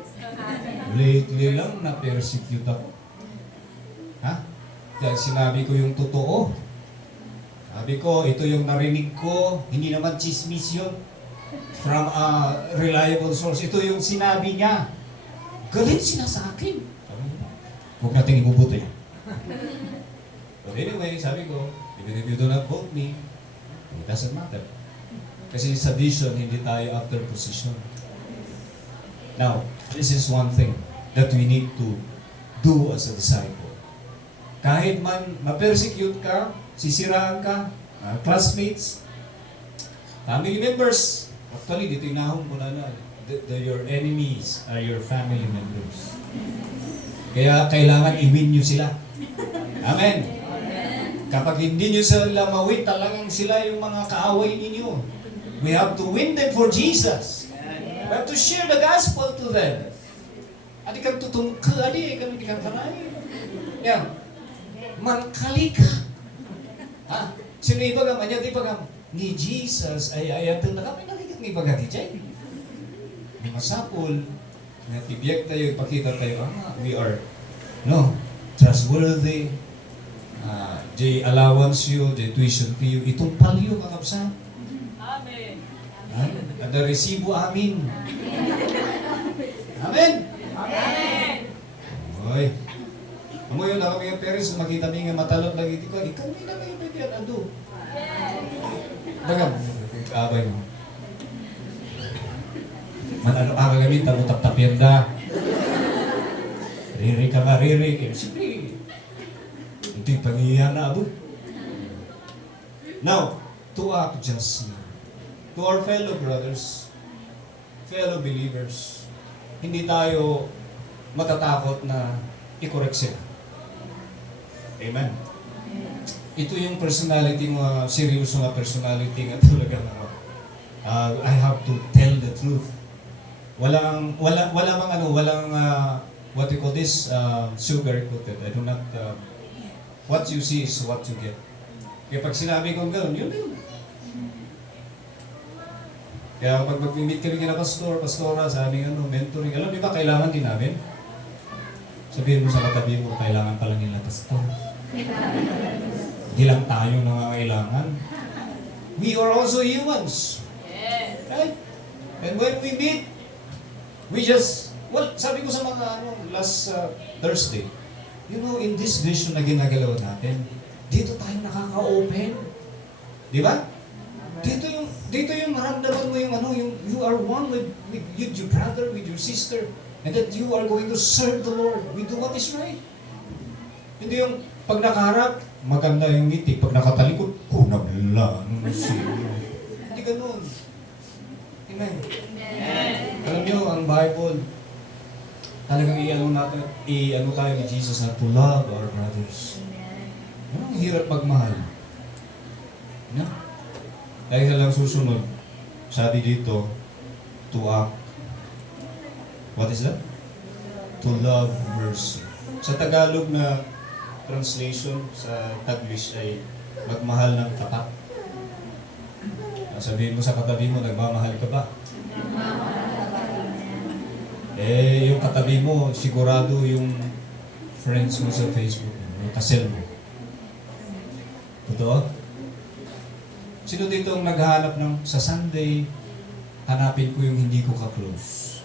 Lately lang na-persecute ako. Ha? Dahil sinabi ko yung totoo. Sabi ko, ito yung narinig ko, hindi naman chismis yun. From a reliable source. Ito yung sinabi niya. Galit sila sa akin. Huwag natin ibubuti. But anyway, sabi ko, even if you do not quote me, it doesn't matter. Kasi sa vision, hindi tayo after position. Now, this is one thing that we need to do as a disciple. Kahit man ma-persecute ka, sisiraan ka, classmates, family members, actually, dito inahon ko na your enemies are your family members. Kaya kailangan i-win nyo sila. Amen. Kapag hindi nyo sila mawin, talagang sila yung mga kaaway ninyo. We have to win them for Jesus. We have to share the gospel to them. Adi kang tutong ka, adi kang kanay. Yan. Mangkali ka. Ha? Sino iba ka? Manya di ba ka? ni Jesus ay ayatin na kami nakikita ng ibaga di Jay. May masapol, na tibiyag tayo, ipakita tayo, we are, no, trustworthy, Jay allowance you, Jay tuition fee you, itong palyo kakapsa. Amen. Ada resibo amin. Amen. Amen. Oy. Amo yun na kami yung parents, makita mi nga matalot lagi ko, ikaw may na may pwede ado. Bagam, kaabay mo. Manano ka kami, tap-tap-tapyan da. Riri ka nga, riri. Siyempre, ito yung pangiyan na abo. Now, to act justly. To our fellow brothers, fellow believers, hindi tayo matatakot na i-correct sila. Amen. Ito yung personality mo, seryoso na personality nga talaga na I have to tell the truth. Walang what you call this, sugar coated. I do not, what you see is what you get. Kaya pag sinabi ko gano'n, yun yun. Kaya kapag mag-meet kami kina pastora, sa aming mentoring, alam di ba, kailangan din namin. Sabihin mo sa katabi mo, kailangan pala nila pastor. Hindi lang tayo nangangailangan. We are also humans. Right? And when we meet, we just, well, sabi ko sa mga last Thursday, you know, in this vision na ginagalaw natin, dito tayo nakaka-open. Di ba? Dito yung maramdaman mo yung you are one with your brother, with your sister, and that you are going to serve the Lord. We do what is right. Hindi yung pag nakaharap, maganda yung ngiti. Pag nakatalikod, kunabla. Hindi ganun. Amen. Alam niyo, ang Bible, talagang i-ano tayo ni Jesus na to love our brothers. Ang hirap magmahal. No? Dahil ka lang susunod, sabi dito, to act. What is that? To love mercy. Sa Tagalog na translation, sa Taglish ay magmahal ng tapat. Sabihin mo sa katabi mo, nagmamahal ka ba? Yung katabi mo, sigurado yung friends mo sa Facebook, yung kasel mo. Totoo? Sino dito ang naghahanap ng sa Sunday, hanapin ko yung hindi ko ka-close?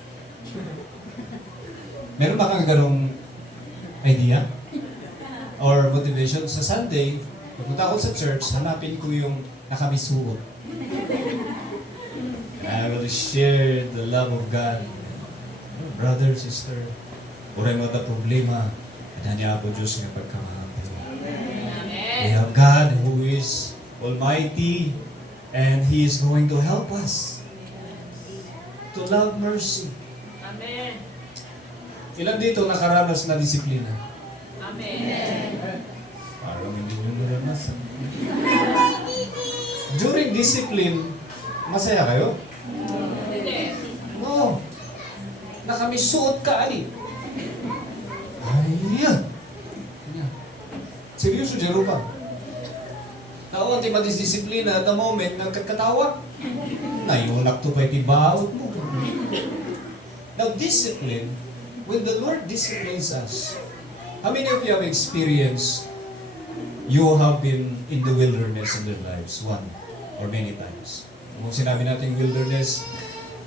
Meron ba kang ganong idea? Or motivation? Sa Sunday, pagpunta ako sa church, hanapin ko yung nakabisuot. I will share the love of God. Brother, sister, oray mo ta problema, adanya po Diyos ng pagkamahapin. We have God who is Almighty, and He is going to help us to love mercy. Amen. Ilan dito nakaranas na disiplina? Amen. Parang hindi nyo naranas. During discipline, masaya kayo? Hindi. No. Nakamisuot ka, ali. Ayan. Seryoso, Jero pa. Tao, di madisdisiplina at the moment, nagkakatawa. Nayunak to pa itibaot mo. Now, discipline, when the Lord disciplines us, how many of you have experienced you have been in the wilderness in their lives? One or many times. Kung sinabi natin wilderness,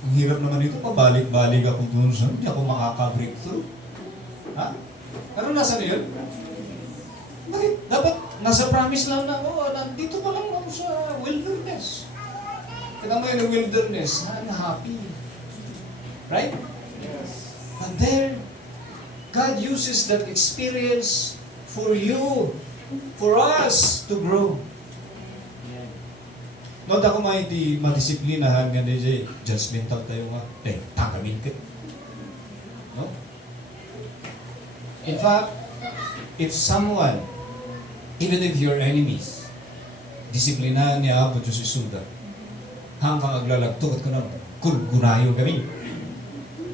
ang hirap naman ito, pabalik-balik ako doon sa, hindi ako makaka-breakthrough. Ha? Ano nasa na yun? Bakit? Dapat nasa promise lang na, nandito pa lang ako sa wilderness. Kaya mo yung wilderness, happy. Right? And there, God uses that experience for you, for us to grow. Not ako madisiplinahan nga DJ, judgmental tayo nga. Tangamin ka. No? In fact, if someone, even if your enemies, disiplinahan niya po Diyos isuda, hanggang aglalagto at kunang gunayo kami.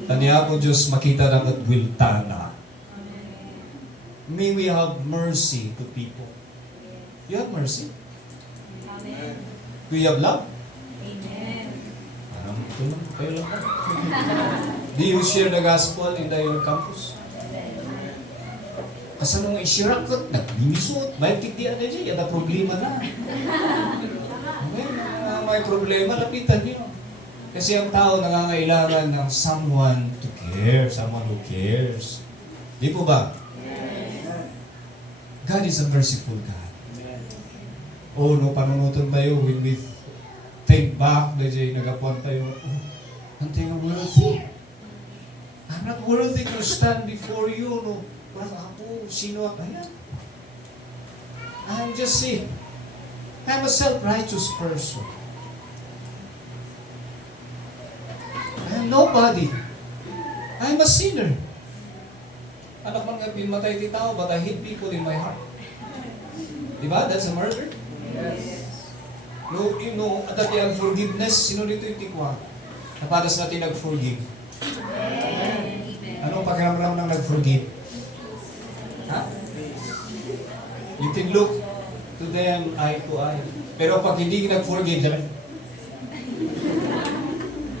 Taniya po Diyos makita ng atwiltana. May we have mercy to people. You have mercy? Amen. Do you have love? Parang ito lang, kayo lang ba? Do you share the gospel in your campus? Kasi nung i-share ako, nagbinisot, may tigdian na dyan, ada problema na. May problema, lapitan nyo. Kasi ang tao nangangailangan ng someone to care, someone who cares. Di po ba? God is a merciful God. Oh, no, panunutan tayo when we think back, dahil nagapuan tayo, oh, hindi na worthy. I'm not worthy to stand before you, no. Wala ako, sino ako? Ayan. I'm just saying, I'm a self-righteous person. I'm nobody. I'm a sinner. Anak man nga pinmatay ti tao, but I hate people in my heart. Diba? That's a murder. No, you know, at the unforgiveness, sino dito yung tikwa? Napadas natin nag-forgive. Anong pakiramdam ng nag-forgive? Ha? You can look to them eye to eye. Pero pag hindi nag-forgive, sabi,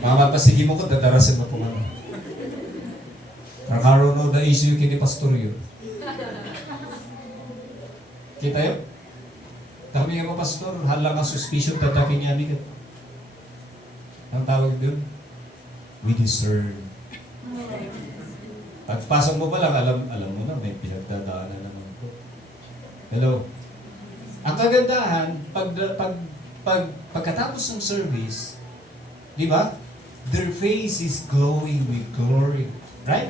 mamapasigi mo ko, dadarasin mo po ano. Nakaroon no the issue kini pastor yun. Kita yun? Dami nga mga pastor, hala nga suspicion, tatakin niya ni ka. Ang tawag doon? We discern. Pagpasok mo pa lang, alam mo na, may pinagdadaanan naman ko. Hello? Ang kagandahan, pagkatapos ng service, di ba? Their face is glowing with glory. Right?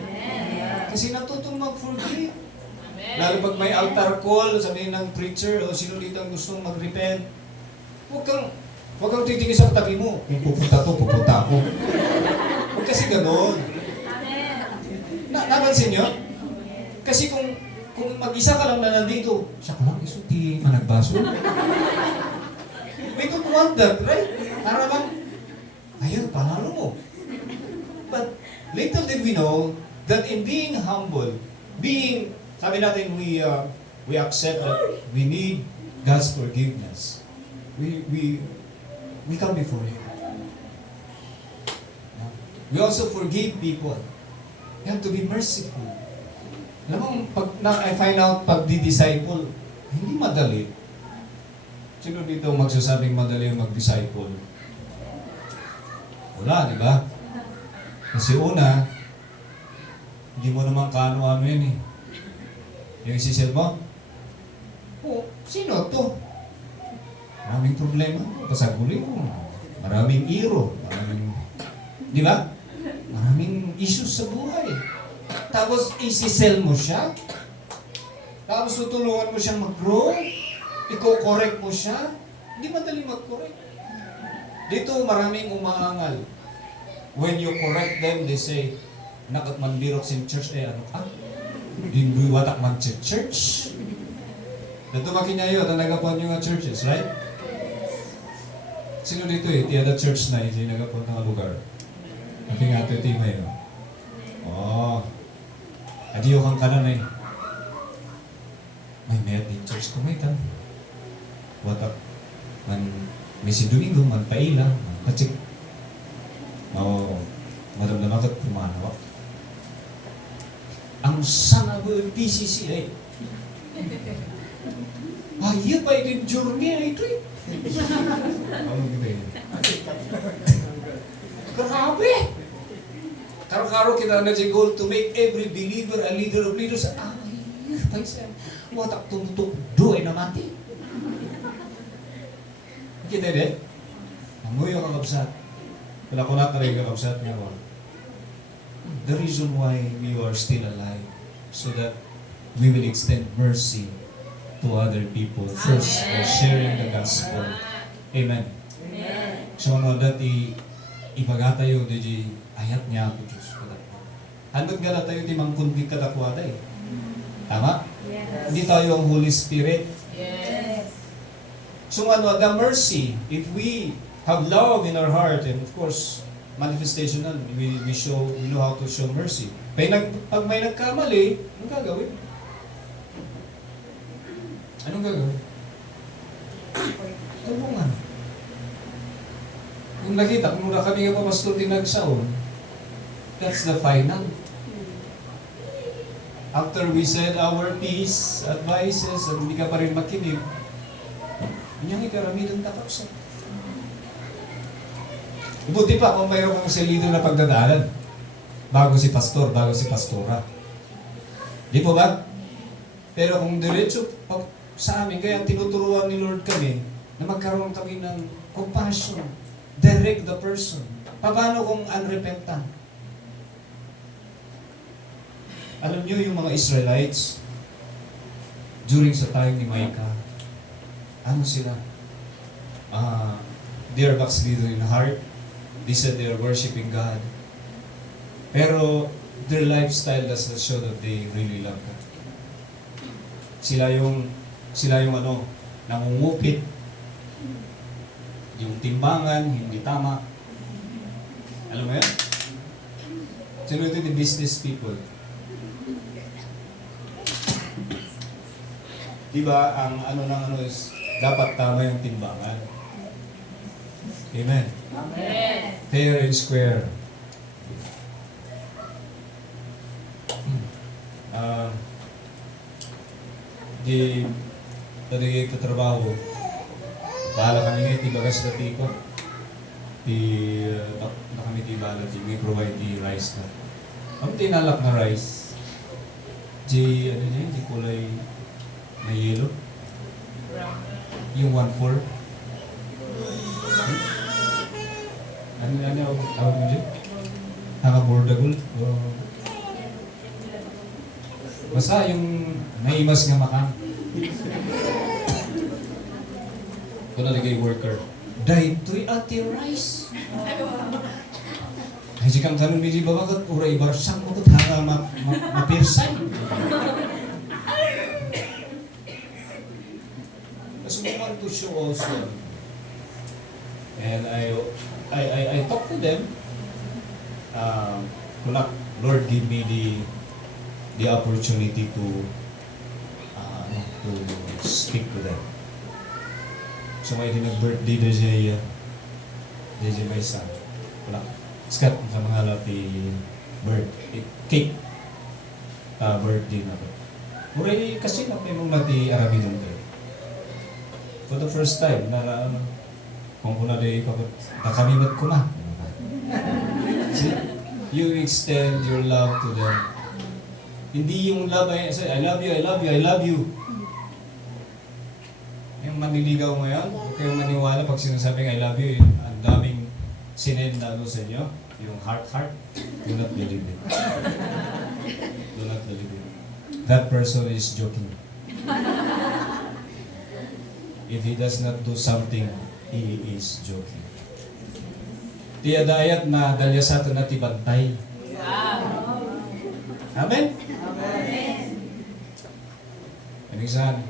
Kasi natutong mag-forgive. Lalo pag may altar call, sabihin ng preacher, o sino dito ang gustong mag-repent, huwag kang titingin sa tabi mo. Kung pupunta ako. Huwag kasi ganun. Napansin nyo? Kasi kung mag-isa ka lang na nandito, siya ka lang, isuti, managbaso. We don't want that, right? Para bang, ayun, panalo mo. But little did we know that in being humble, sabi natin, we accept that we need God's forgiveness. We come before Him. We also forgive people. You have to be merciful. Alam mo, I find out pag di-disciple, hindi madali. Sino dito magsasabing madali yung mag-disciple? Wala, di ba? Kasi una, hindi mo naman kaano-ano yan eh. Yung isisel mo, oh, sino to? Maraming problema, pasaguli ko. Maraming iro, di ba? Maraming issues sa buhay. Tapos isisel mo siya. Tapos tutulungan mo siyang mag-grow. Iko-correct mo siya. Hindi madali mag-correct. Dito maraming umaangal. When you correct them, they say, nakat man birok sin church, ano ka? Dinbuy watak man church. Dito makinyayo, at nagapuan yung churches, right? Sino dito eh? Tiyada church na yung nagapuan ng lugar. Aking ato ito yung mayroon. Oh. Adiyo kang kanan eh. May mayat din church ko may tan. Watak man may si Domingo, man paila, man pachik. Madamdam ako kumanawa. Ang sana mo yung PCCA. Ayun pa yung journey na ito eh. Ano ba yun? Grabe! Karo-karo kita na yung goal to make every believer a leader of leaders. Paisa. Watak tumutok doy na mati. Kita din? Amoy yung kakabsat. Wala ko na rin kakabsat nga ko. The reason why we are still alive, so that we will extend mercy to other people. First, by sharing the gospel. Amen. So, no, dati ipagata yung di ayat niya ako Diyos. Handot nga na tayo di mangkundig katakwada eh. Tama? Hindi tayo ang Holy Spirit. So, ano, the mercy, if we have love in our heart, and of course, manifestation nun, we know how to show mercy. Pag may nagkamali, anong gagawin? Anong gagawin? Tulungan. kung nakita, kung muna kami nga pa pastor tinagsaon, that's the final. After we said our piece, advices, at hindi ka pa rin makinig, kanyang ikaramidang takap sa. Buti pa kung mayroon kang selido na pagdadaanan bago si pastor, bago si pastora. Di po ba? Pero kung diretso sa amin, kaya tinuturuan ni Lord kami na magkaroon kami ng compassion, direct the person. Paano kung unrepentant? Alam niyo yung mga Israelites, during sa time ni Micah, ano sila? They are backslidden in heart. They said they are worshiping God. Pero their lifestyle does not show that they really love God. Sila yung nangungupit. Yung timbangan, hindi tama. Alam mo yan? Sino ito the business people? Diba, ang is, dapat tama yung timbangan. Amen. Amen. Fair and square. Di tadi ke trabaho. Bahala kami ngayon, di bagas na tiko. Na kami di bahala, di may provide di rice na. Ang tinalak na rice, di kulay may yellow. Yung 1/4. Ano tawag mo dyan? Nakabordagul? Basta yung naimas nga makam. Ito nalagay worker. Dahil to'y ati rice. Ay, sikang kanun medyo babagat, uray barsang mo hanga mapirsay. Kasi we want to show also. And I talk to them. Lord, give me the opportunity to speak to them. So may nag-birthday DJ my son. Scott sa mga lati cake birthday na to. Muray kasi na may mga lati Arabi nung tayo. For the first time na kung kuna day nakamimat ko na. See? You extend your love to them. Hindi yung love ay I love you, I love you, I love you. Yung manliligaw mo yan, huwag kayong maniwala pag sinasabing I love you, ang daming sinenda sa inyo, yung heart, do not believe it. Do not believe it. That person is joking. If he does not do something, he is joking. Tiya dayat na dalya sa ito na tibantay. Amen? Amen. Minsan,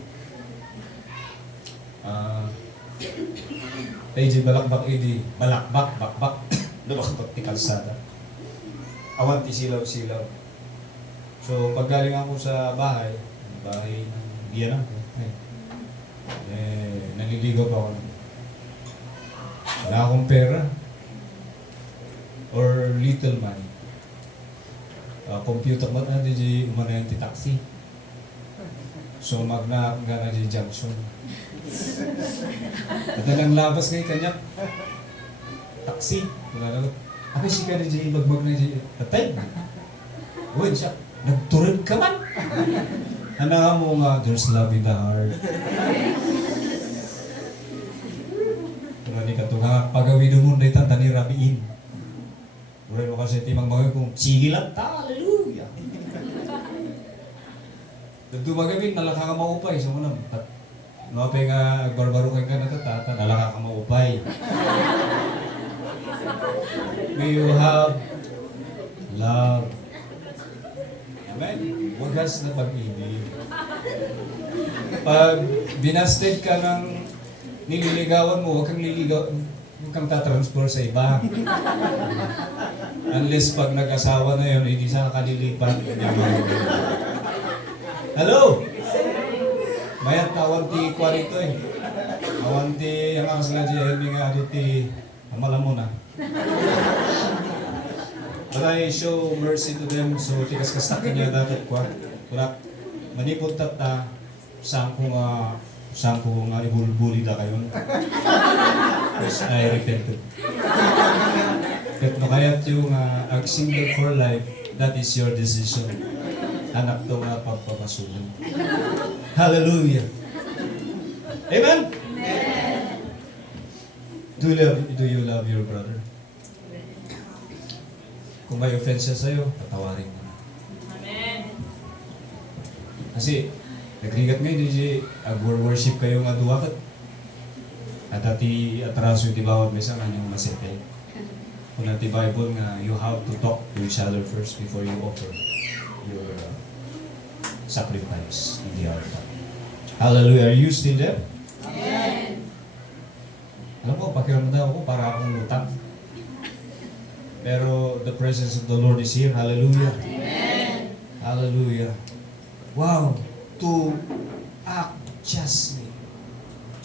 tayo balakbak idi, bakbak, balakbak ti kalsada. Awan ti silaw-silaw. So, paggaling ako sa bahay ng biyanan ko, naliligaw pa ako. Wala akong pera. Or little money. Computer mo na di umana yung taxi. So magna nga na di junction. At nang labas ngayon kanya taxi. Ako si ka di magbag na di tatay. Uy siya, nagturod ka man. Ano mo nga, there's love in the heart. Kung hindi ka tunga, pagawin mo na itang tani rabiin. Mula mo kasi timang mga kung sigilan ta, hallelujah. Nagtumagawin, nalaka ka maupay. So mo na, mapay nga, barbaro kayo ka natatata, nalaka ka maupay. May you have love. Amen? Wagas na pag-ibig. Pag binasted ka ng nililigawan mo, huwag kang tatransfer sa iba. Unless pag nag-asawa na yun, hindi sa kalilipan. Hello? Mayat na awan ti kwarito eh. Awan ti, yung akasala di, nga ado ti Amalam mo na. But I show mercy to them, so tikas kastak niya dapat kwa. Kulak, manipot tata, saan ko nga ibulbuli da kayo. Yes, I repented. Ket no kayat yung ag single for life, that is your decision. Anak to nga pagpapasulong. Hallelujah. Amen? Do you love your brother? Kung may offense siya sa'yo, patawarin mo na. Amen. Kasi, nagrigat ngayon, DJ, worship kayo nga duwakat. At ati atraso iti bawat mesa nga niyong masipil. Kung ati Bible nga, you have to talk to each other first before you offer your sacrifice in the altar. Hallelujah. Are you still there? Amen. Alam ko, pakiramdam ako para akong lutang. Pero the presence of the Lord is here. Hallelujah. Amen. Hallelujah. Wow. To act justly.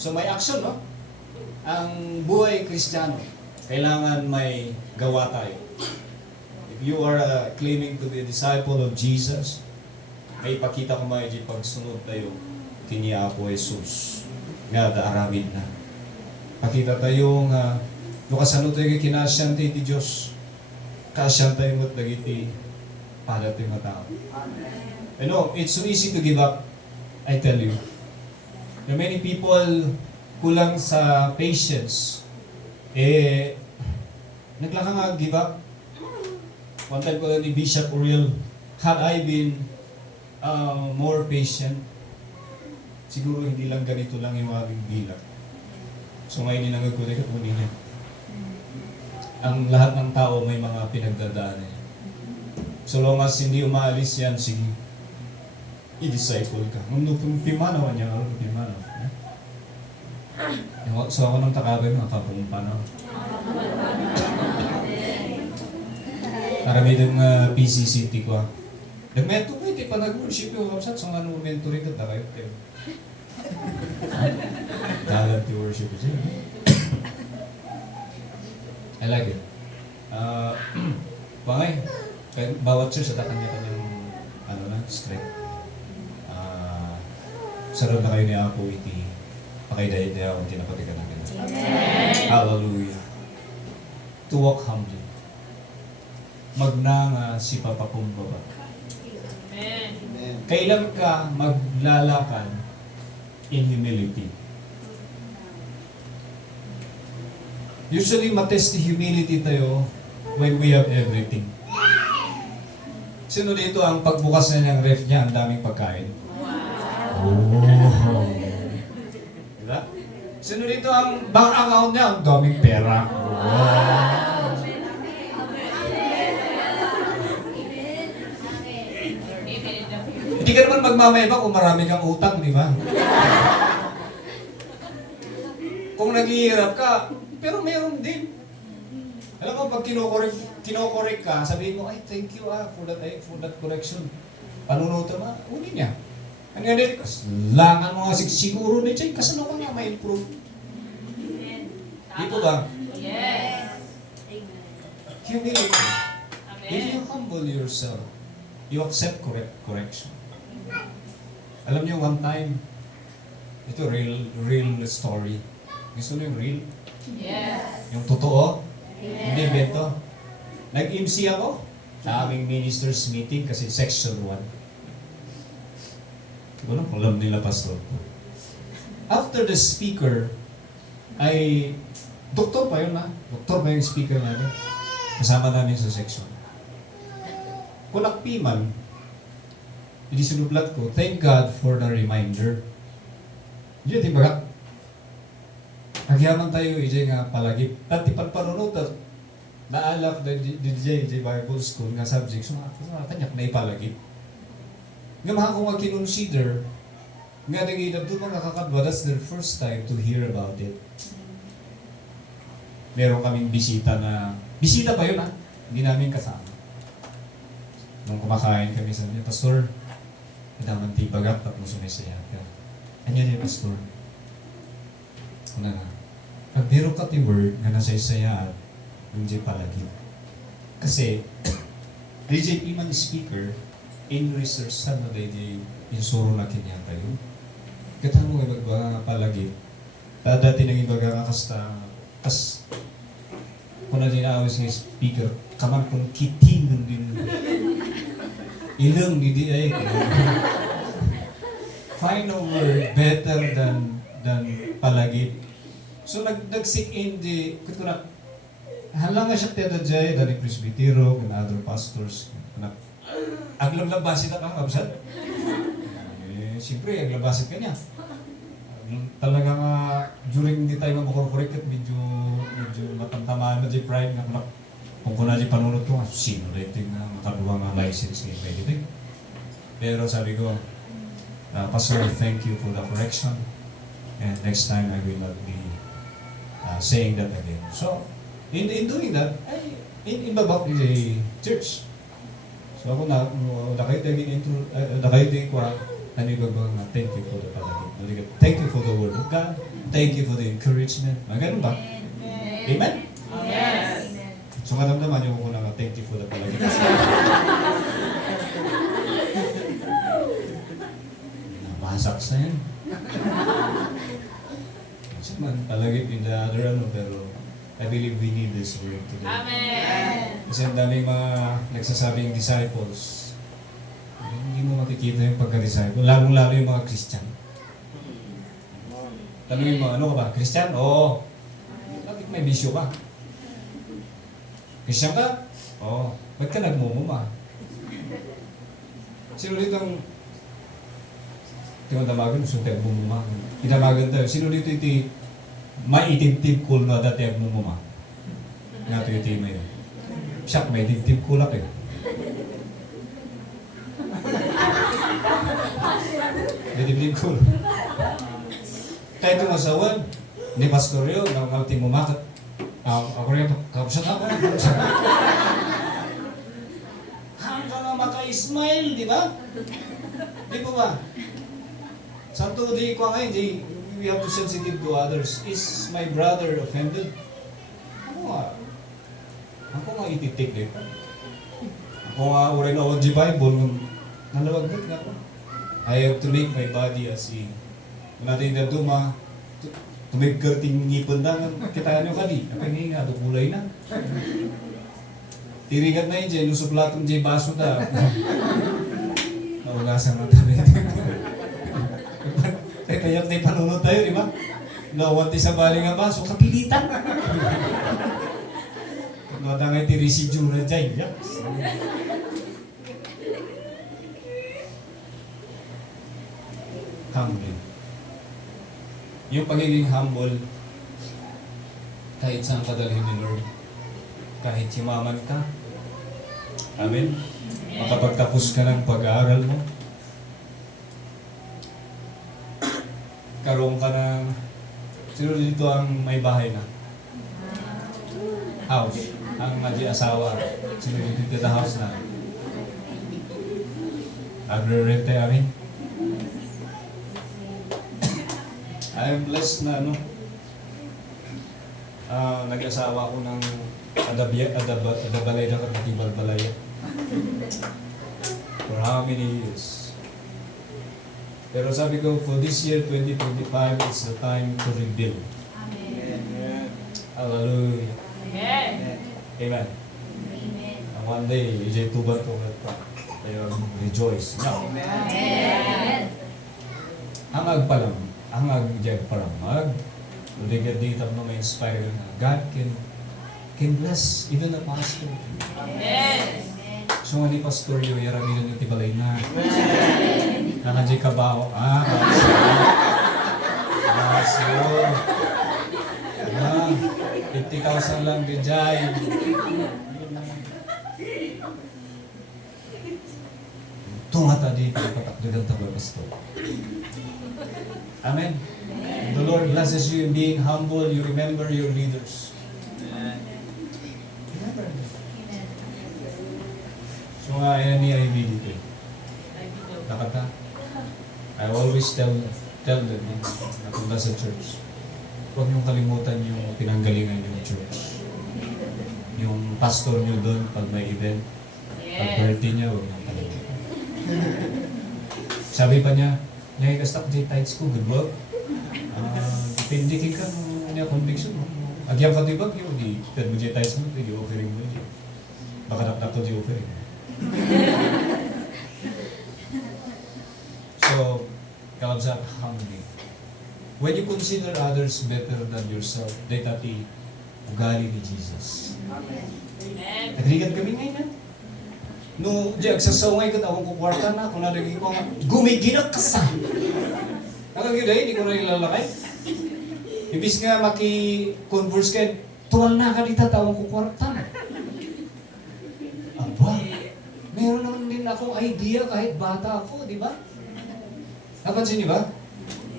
So may action, no? Ang buhay Kristiyano, kailangan may gawa tayo. If you are claiming to be a disciple of Jesus, may ipakita ko may pagsunod tayo kiniya po Jesus. Nga aramid na. Pakita tayo nga kasano tayo kinasyan tayo ti Diyos. Kasyan tayo mo't dagiti para tayo matao. You know, it's so easy to give up. I tell you. There are many people kulang sa patience. Naglaka nga give up. One time ko ni Bishop Uriel, had I been more patient, siguro hindi lang ganito lang yung aking bilang. So ngayon ninangag ko rin kung niya. Ang lahat ng tao may mga pinagdadaanan. So long as hindi umaalis yan, sige, i-disciple ka. Nung pimanaw niya, pimanaw. So ako nang takabay mga kapungpanaw. Para may ng PCCT ko. Nagmento ko, hindi pa nag-worship yung kapsat. So nga nung momento rin ka kayo. Dalat yung worship siya. I like it. Bangay, bawat church at kanya-kanyang strength. Sarap na kayo ni Apo iti pakidahit-dahit ako tinapatikan namin. Hallelujah. To walk humbly. Magnanga si papakumbaba. Amen. Kailan ka maglalakad in humility? Usually, matest humility tayo when we have everything. Sino dito ang pagbukas na niyang ref niya, ang daming pagkain? Oh. Diba? Sino dito ang bank account niya, ang daming pera? Wow. Hindi ka naman magmamayabang kung marami kang utang, di ba? Kung naghihirap ka, pero meron din. Alam mo, pag kinokorek ka, sabihin mo, ay, thank you for that correction. Panunuto mo, unin niya. Ano nga din? Langan mo nga siguro na dyan, kasano ka nga ma-improve. Dito ba? Yes. Humility. Amen. If you humble yourself, you accept correction. Alam niyo, one time, ito real story. Gusto niyo yung real? Yes. Yung totoo? Hindi bento. Nag-MC ako sa aming ministers meeting kasi section 1. Siguro kung alam nila pastor. After the speaker, doktor pa yun doktor pa yung speaker namin. Kasama namin sa section. Kung nakpiman, hindi sinublat ko, thank God for the reminder. Yun, di ba? Nagyaman tayo, EJ nga palagi. Tati pagpanunod, naalap na DJ Bible School nga subject, so tanyak na ipalagi. Nga mga kung mag-consider, nga nag-iinap doon mga kakadwa, that's their first time to hear about it. Meron kaming bisita pa yun hindi namin kasama. Nung kumakain kami sa niya, Pastor, daman tibagak, tapos sumisaya ka. Ano yun, Pastor? Una na. pagbiro ka ti word nga nasaysayaan, hindi palagi. Kasi, DJ Iman speaker, in research sa na di insuro na kanya tayo. Kata mo ibag ba palagi, dati nang ibaga nga kas kung na dinawis ng speaker, kaman kung kitingan din ilang ni di ay find a word better than palagi. So nag-sink in di kung na halang nga siya teda jay dari presbytero and other pastors na aglabasin na kakabsat. Siyempre aglabasin ka niya. Talaga nga during di tayo makorkorek at medyo matamtamaan na di pride nga kung kuna di panunod ko sino na ito nga makaduwa nga license ni pwede. Pero sabi ko, Pastor, thank you for the correction and next time I will not be saying that again. So, in doing that, I inbabak the church. So ako nakay din ko nanibabang na thank you for the palagi. Thank you for the word of God. Thank you for the encouragement. Ganun ba? Amen? Yes. So madamdaman yung ko na thank you for the palagi. Nabasak sa yan. Kasi man palagi in the other pero I believe we need this word today. Amen. Kasi ang daming mga nagsasabing disciples, hindi mo makikita yung pagka-disciple, lalong-lalo yung mga Christian. Tanungin mo, ano ka ba? Christian? Oo. Bakit may bisyo ka? Christian ka? Oo. Ba't ka nagmumuma? Sino dito ang tinatamagan? Gusto tayo bumuma. Tinamagan tayo. Sino dito iti maitintib ko na dati agmumuma? Nga ito iti may siyak, may tintib ko lang eh. Didibdib ko. Kaya ito masawan, ni Pastor yun, nangalting mumakat. Ako rin, kapsat ako. Hanggang nga maka-smile, di ba? Di ba ba? Santo di ko ngayon, we have to sensitive to others. Is my brother offended? Ako nga ititik dito. Ako nga uray na di Bible, nalawagdag na ako. I have to make my body as in. Kung natin na tumigkarting ngipon na, kita nyo ka di. Napagay nga, kulay na. Tirigat na yun dyan, nusuplatong dyan baso na. Naugasan na tayo. Kaya tayo panunod tayo, di ba? Nawanti sa bali nga baso, kapilitan. Nadangay ti residue na dyan. Humble. Yung pagiging humble, kahit saan kadalhin ni Lord, kahit yumaman ka, amen? Makapagtapos ka ng pag-aaral mo, karoon ka ng, sino dito ang may bahay na? House. Ang asawa, sino dito the house na? Agre-rente, amen? I am blessed na nag-asawa ko ng adabalay na katibal balaya. For how many years? Pero sabi ko, for this year, 2025, it's the time to rebuild. Amen. Hallelujah. Amen. Amen. And one day, ijay tuban ko pa. Kaya rejoice. No. Amen. Hangag pa lang. Hangag ijay paramag. Uliga dito na may inspire na God can bless even the pastor. Amen. So nga ni Pastor yung yaraminan yung tibalay na. Nakadjay kabaho. Pastor. 50,000 lang din dyan. Tunga tadi patakdagan tayo Pastor. Amen. The Lord blesses you in being humble. You remember your leaders. Remember them. So nga, yan niya dito. Nakata? I always tell them napunta sa church. huwag niyong kalimutan yung pinanggalingan yung church. Yung pastor niyo doon pag may event, pag birthday niya, huwag niyong kalimutan. Sabi pa niya, "Nay, kastak di tights ko, good work. Dipindikin ka nung niya conviction mo. Agyan ka di bagyo, di mo di tights mo, di offering mo di. Baka napnak to di offering." So, kalabsat, humbly. When you consider others better than yourself, dahil ugali ni Jesus. Nagrigat kami ngayon. No, di agsasaway ka tawang kukwarta na, kung nalagay ko nga, gumiginak ka sa. Nakaganda, hindi ko na ilalakay. Ibis nga maki-converse ka, tuwal na ka dito tawang kukwarta. Aba, meron naman din akong idea kahit bata ako, di ba? Napansin niyo ba?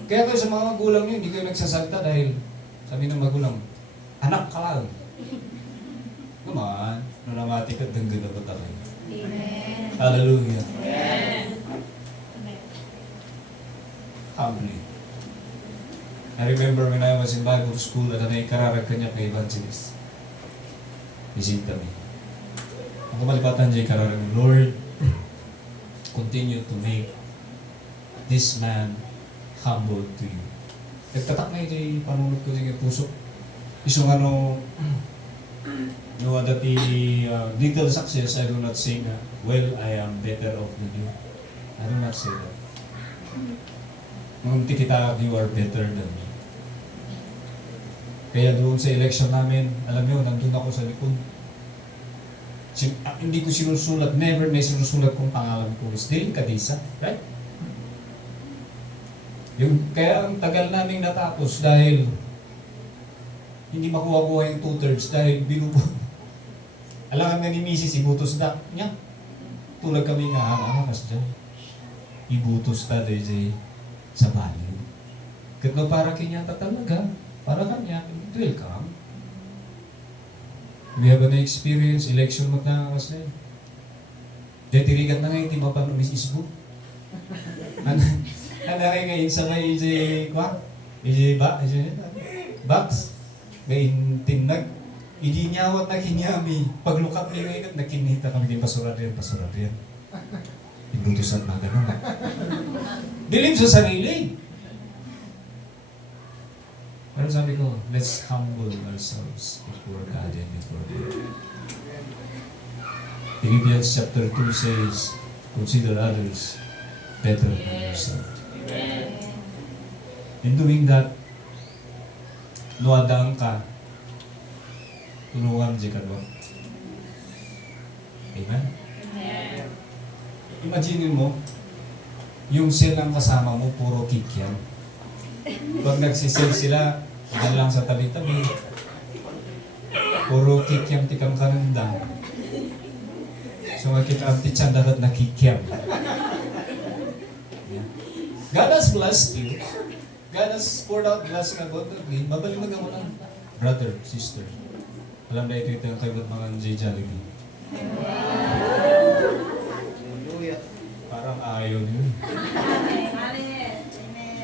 Kaya kayo sa mga magulang niyo, hindi kayo nagsasalita dahil sabi ng magulang, anak ka lang. Naman, nanamati ka, danggan na ba tayo? Amen. Hallelujah. Amen. Humbly. I remember when I was in Bible school at naikararag kanya kay evangelist. Bisita me. Ang kamalipatan dyan kararag, Lord, continue to make this man humble to you. Nagtatak na ito panunod ko sa puso. Isang ano, no, that the little success, I do not say na, well, I am better off than you. I do not say that. Nung kita, you are better than me. Kaya doon sa election namin, alam niyo, nandun ako sa likod. Hindi ko sinusulat, never may sinusulat kong pangalan ko. Is Dylan Cadisa, right? Kaya ang tagal naming natapos dahil hindi makuha-kuha yung 2/3 dahil binubo. Alam nga ni Mrs. ibutos na niya. Tulad kami nga, mas dyan. Ibutos na dahil sa banyo. Kaya para kinyata talaga, para kanya, welcome. We have an experience, election magkakakas na yun. Detirigat na ngayon, di mapanumis isbo. Ano kayo ngayon sa may box? Ngayon tinag. Hindi nyawat na kinyami. Paglukap niyo ngayon, nakinita kami din pasura rin. Ibutusan na gano'n. Dilim sa sarili. Pero sabi ko, let's humble ourselves before God and before God. Philippians chapter 2 says, consider others better than yourself. In doing that, nuadang ka, tulungan di ka ba? Amen? Imagine mo, yung silang kasama mo, puro kikyan. Pag nagsisel sila, yan lang sa tabi-tabi. Puro kikyam tikam kananda. So makita ang titsan dapat na kikyam. God has blessed you. God has poured out blessing abundantly. Mabalimagan mo lang, brother, sister. Alam na ito yung kayo mga Jollibee. Parang ayaw niyo.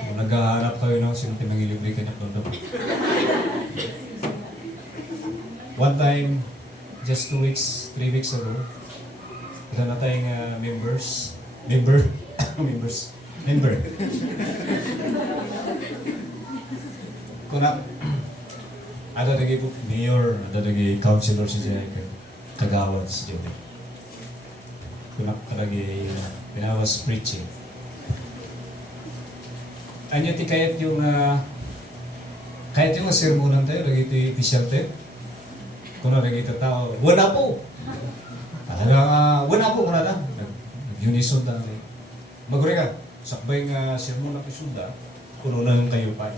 Kung naghahanap kayo ng sino pinangilibre ka niya doon. One time, just 2 weeks, 3 weeks ago, ito na tayong member. Kuna, ada lagi po mayor, ada lagi councilor si Jaya, kagawad si Jody. Kuna lagi when I was preaching. Anya ti kahit yung sermonan tayo, lagi ito official tayo. Kuna lagi ito tao, wala po! Talagang wala po, wala lang. Nag-unison na. Maguri ka. Sakbay nga sermon na kisunda, kuno na yung kayo pa.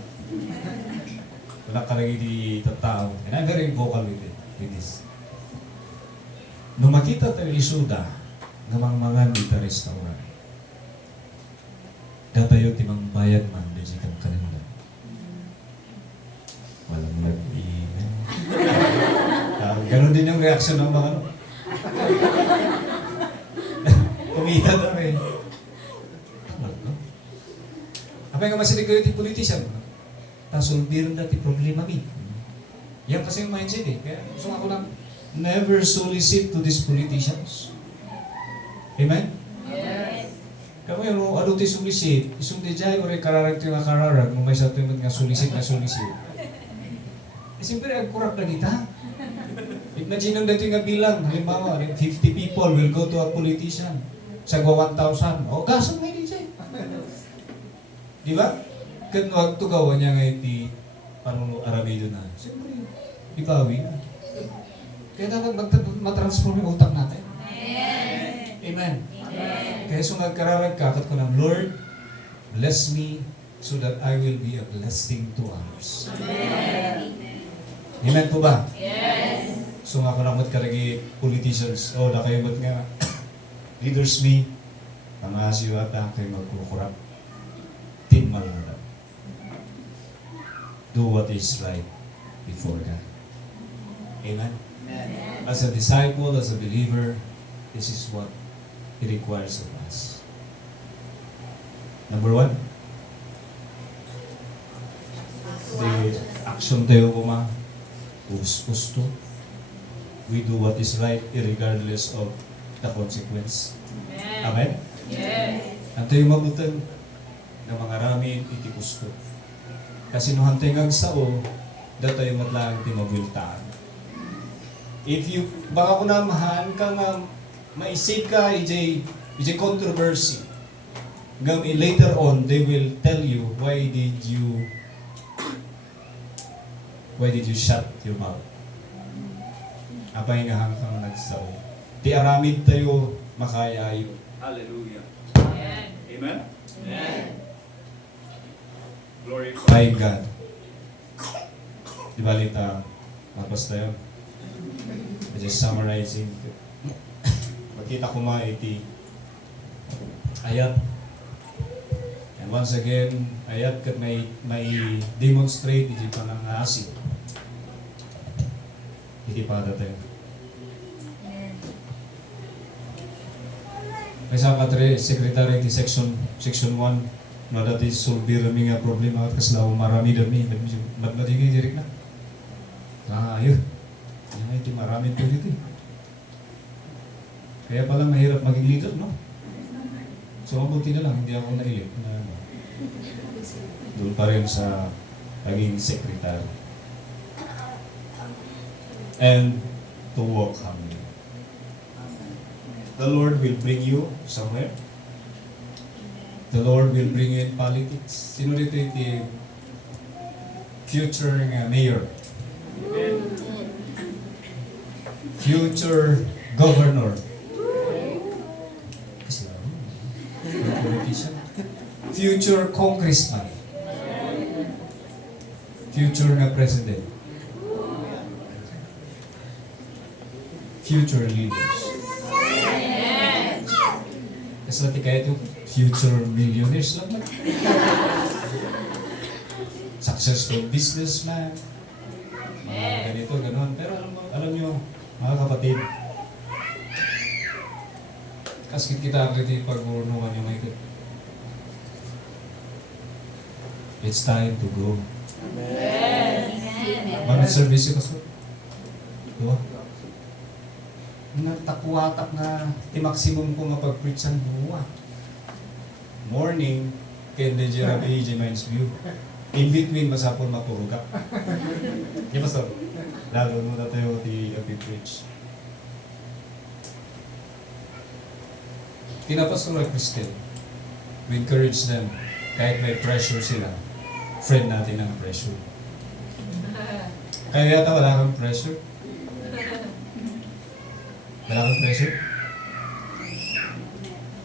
Wala ka lagi di tatao. And I'm very vocal with this. Nung makita tayo isuda, namang mga dita restaurant, datayo timang bayad man, di kang kanila. Walang nag-iinan. Ganon din yung reaction ng mga kumita na rin. Apa yang masih dikaya di politician? tasolbiron dati problema mi. Yan kasi yung mindset eh. Kaya gusto ako lang, never solicit to these politicians. Amen? Kamu yung ano ti solicit, isang di jay or kararag ito nga kararag, kung may sa ito nga solicit na solicit. Eh, siyempre, agkurap na kita. Imagine nung dito nga bilang, halimbawa, 50 people will go to a politician. Sagwa 1,000. O, gasang may di jay. Di ba? Kan wag to gawa niya nga iti panuno aramido na. Siyempre, ibawi na. Kaya dapat matransform yung utak natin. Amen. Kaya so nagkararag ka, kat ko ng Lord, bless me so that I will be a blessing to others. Amen po ba? Yes. So nga ko namot karagi politicians, na kayo ba't nga leaders me, pangasiyo ata kayo magkukurap. Tinmal na lang. Do what is right before God. Amen? As a disciple, as a believer, this is what He requires of us. Number 1, the action tayo kuma, gusto. We do what is right regardless of the consequence. Amen? Yes. Ang tayo mabutan na mga ramin iti gusto. Kasi no hantay ngagsao, da tayo matlang ti mabiltaan. If you, baka ko namahan ka nga maisip ka, ijay controversy. Later on, they will tell you, why did you shut your mouth? Apay nga hanggang nagsaw. Ti aramid tayo makayayo. Hallelujah. Amen? Amen. Glorify God. Di balita, tapos tayo. Just summarizing. Makita ko iti ayat. And once again, ayat kat may demonstrate iti panangasi. Iti pada tayo. May sa katre, secretary iti section 1, na dati sulbira mi nga problema at kaslaw marami dami, magmatigay direk na. Ayun. Yan iti marami po dito. Kaya pala mahirap maging leader, no? So, mabuti na lang, hindi ako nailip na doon pa rin sa paging secretary. And to walk humbly. The Lord will bring you somewhere. The Lord will bring you in politics. Sino dito yung future mayor? Future governor? Future congressman. Future nga president. Future leaders. Kasi natin kaya ito, future millionaires lang. Successful businessman. Mga ganito, gano'n. Pero alam nyo, mga kapatid, kaskit kita ang ito pag-uurungan nyo mga ito. It's time to go. Amen. Manong service yung kaso. Diba? Nagtakuwatak na maximum ko nga pag-preach ang buwa. Morning, kaya hindi Jeremy AJ Minds View. In between, masapon matulog ka. Di ba, sir? Lalo mo na tayo preach. Pinapastor na Christian. We encourage them. Kahit may pressure sila, friend natin ang pressure. Kaya yata wala kang pressure? Wala kang pressure?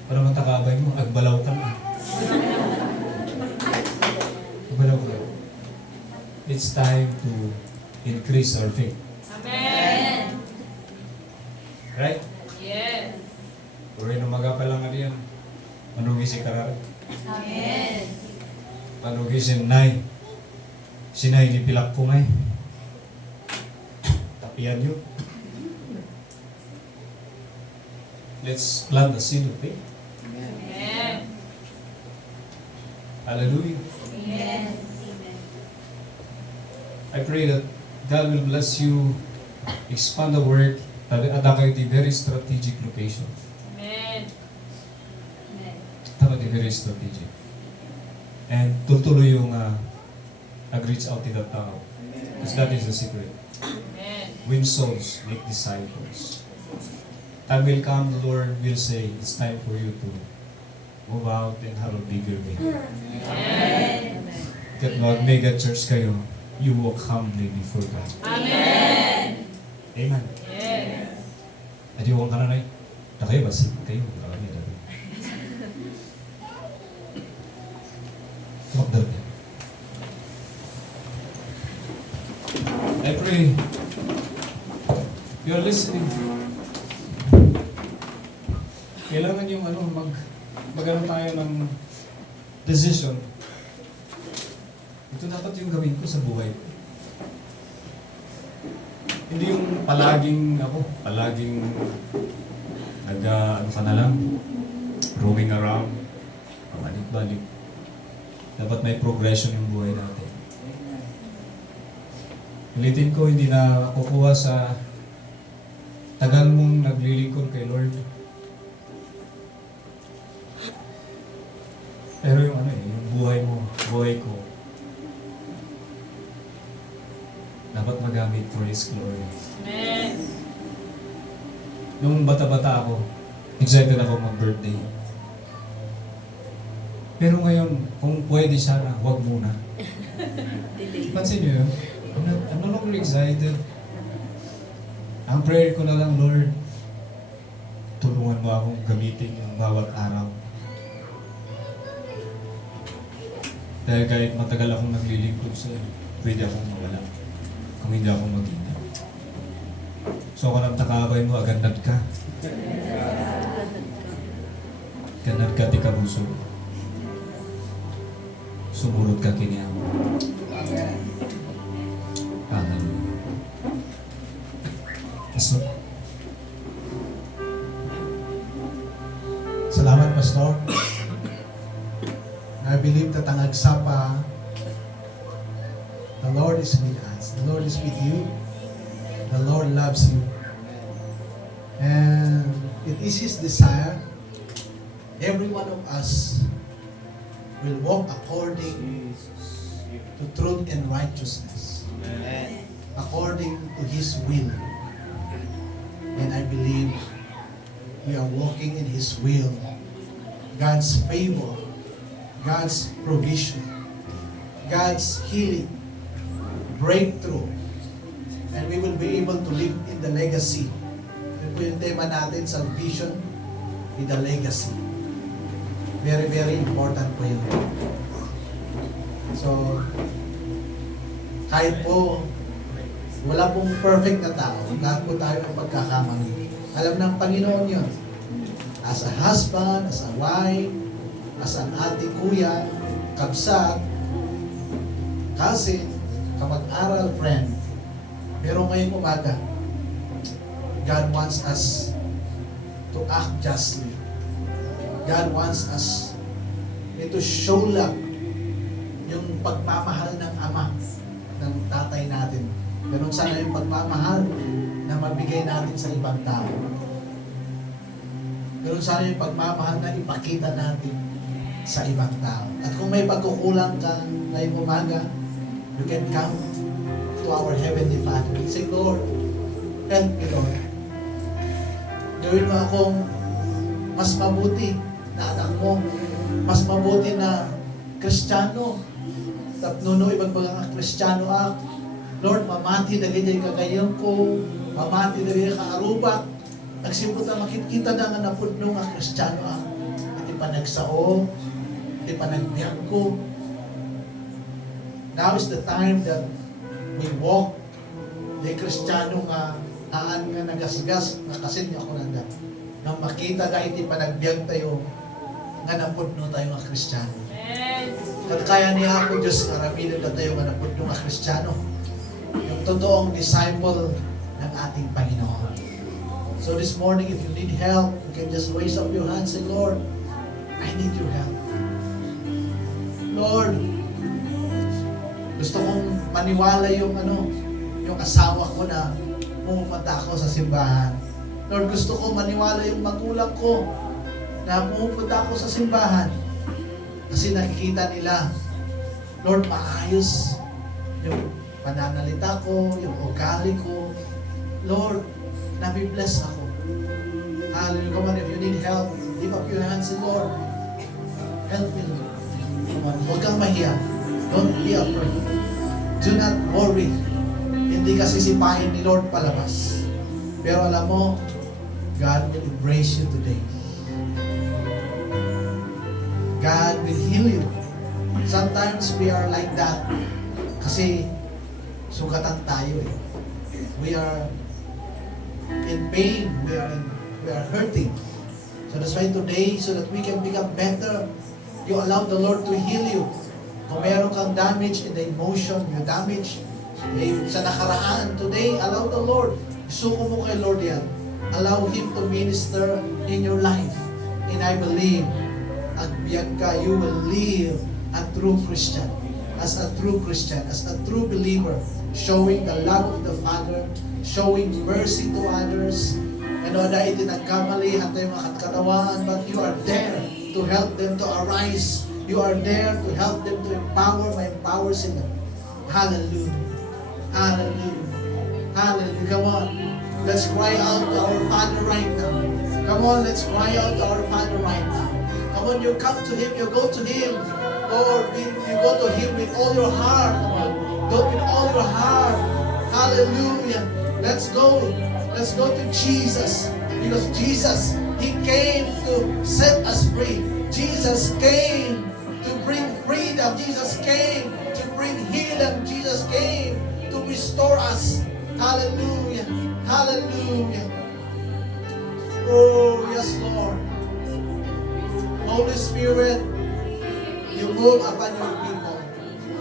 Para matakabay mo, agbalaw ka na. Agbalaw ka. It's time to increase our faith. Amen! Right? Yes! Puri numaga pa lang yan. Manugi si Karar. Amen! Manugi si Nay. Sinay ni Pilak ko ngay. Tapian nyo. Let's plant the seed of faith. Amen. Hallelujah. Amen. I pray that God will bless you, expand the work, at a very strategic location. Amen. Tama, very strategic. And tuloy yung reach out to that tao. Because that is the secret. Amen. Win souls, make disciples. Time will come, the Lord will say, it's time for you to move out and have a bigger vision. Amen. That mag-mega church kayo, you walk humbly before God. Amen. Amen. Yes. At yung ka na na na kayo, basit kayo. Kami na rin. Tumakdal ka. I pray you're listening. Kailangan yung mag-ano tayo ng decision. Ito dapat yung gawin ko sa buhay ko. Hindi yung palaging ano ka na lang, roaming around, pabalik-balik. Dapat may progression yung buhay natin. Ulitin ko, hindi na kukuha sa tagal mong naglilingkod kay Lord. Pero yung yung buhay mo, buhay ko, dapat magamit for His glory. Amen. Nung bata-bata ako, excited ako mag-birthday. Pero ngayon, kung pwede sana, huwag muna. Pansin niyo yun? I'm no longer excited. Ang prayer ko na lang, Lord, tulungan mo akong gamitin yung bawat araw. Dahil kahit matagal akong naglilingkod sa'yo, pwede akong mawala kung hindi ako magkita. So kung takabay mo, agandad ka. Gandad ka, di ka busog. Sumurot ka kiniyang. Amen. So, Salamat, Pastor. I believe that ang agsapa, the Lord is with us. The Lord is with you. The Lord loves you. And it is His desire every one of us will walk according to truth and righteousness. According to His will. And I believe we are walking in His will. God's favor, God's provision, God's healing, breakthrough, and we will be able to live in the legacy. Ito po yung tema natin sa vision with the legacy. Very, very important po yun. So, kahit po wala pong perfect na tao, lahat po tayo ang pagkakamali. Alam ng Panginoon yun. As a husband, as a wife, as an ate, kuya, kabsat, cousin, kamag-aral, friend. Pero ngayong umaga, God wants us to act justly. God wants us to show love yung pagmamahal ng ama, ng tatay natin. Ganun sana yung pagmamahal na mabigay natin sa ibang tao. Ganun sana yung pagmamahal na ipakita natin sa ibang tao. At kung may pagkukulang ka ngayong umaga, you can come to our Heavenly Father. Say, Lord, help me, Lord. Gawin mo akong mas mabuti na anak mo, mas mabuti na Kristiyano. Tapnuno ibang mga Kristiyano ako. Lord, mamati na ganyan kagayang ko, mamati na ganyan kaarubak. Nagsipot na makikita na nga napudno nga Kristiyano ako. Hindi pa nagsao, hindi pa nagbiyak ko. Now is the time that we walk di Kristiyano nga aan nga nagasgas, nakasin niya ako nanda. Nang makita na hindi pa nagbiyak tayo, nga napudno tayo nga Kristiyano. At kaya niya ako, Diyos, karamihan na tayo nga napudno nga Kristiyano. Yung totoong disciple ng ating Panginoon. So this morning, if you need help, you can just raise up your hand and say, Lord, I need your help. Lord, Gusto kong maniwala yung yung asawa ko na pumupunta ako sa simbahan. Lord, gusto ko maniwala yung magulang ko na pumupunta ako sa simbahan. Kasi nakikita nila, Lord, maayos yung pananalita ko, yung ugali ko. Lord, nabibless ako. Hallelujah. Come on, if you need help, lift up your hands and Lord, help me, Lord. Come on, huwag kang mahiya. Don't be afraid. Do not worry. Hindi ka sisipahin ni Lord palabas. Pero alam mo, God will embrace you today. God will heal you. Sometimes we are like that kasi sugatan tayo eh. We are in pain. We are hurting. So that's why today, so that we can become better, you allow the Lord to heal you. Kung meron kang damage in the emotion, yung damage sa nakaraan, today, allow the Lord. Isuko mo kay Lord yan. Allow Him to minister in your life. And I believe, at Bianca, you will live a true Christian. As a true Christian, as a true believer, showing the love of the Father, showing mercy to others. And dahil itinagkamali, hantay mga katawan, but you are there to help them to arise. You are there to help them to empower sila. Hallelujah. Hallelujah. Hallelujah. Come on. Let's cry out to our Father right now. Come on, let's cry out to our Father right now. Come on, you come to Him, you go to Him. Lord, you go to Him with all your heart. Come on. Go with all your heart. Hallelujah. Let's go. Let's go to Jesus. Because Jesus, He came to set us free. Jesus came to bring freedom. Jesus came to bring healing. Jesus came to restore us. Hallelujah. Hallelujah. Oh, yes, Lord. Holy Spirit, you move upon your people.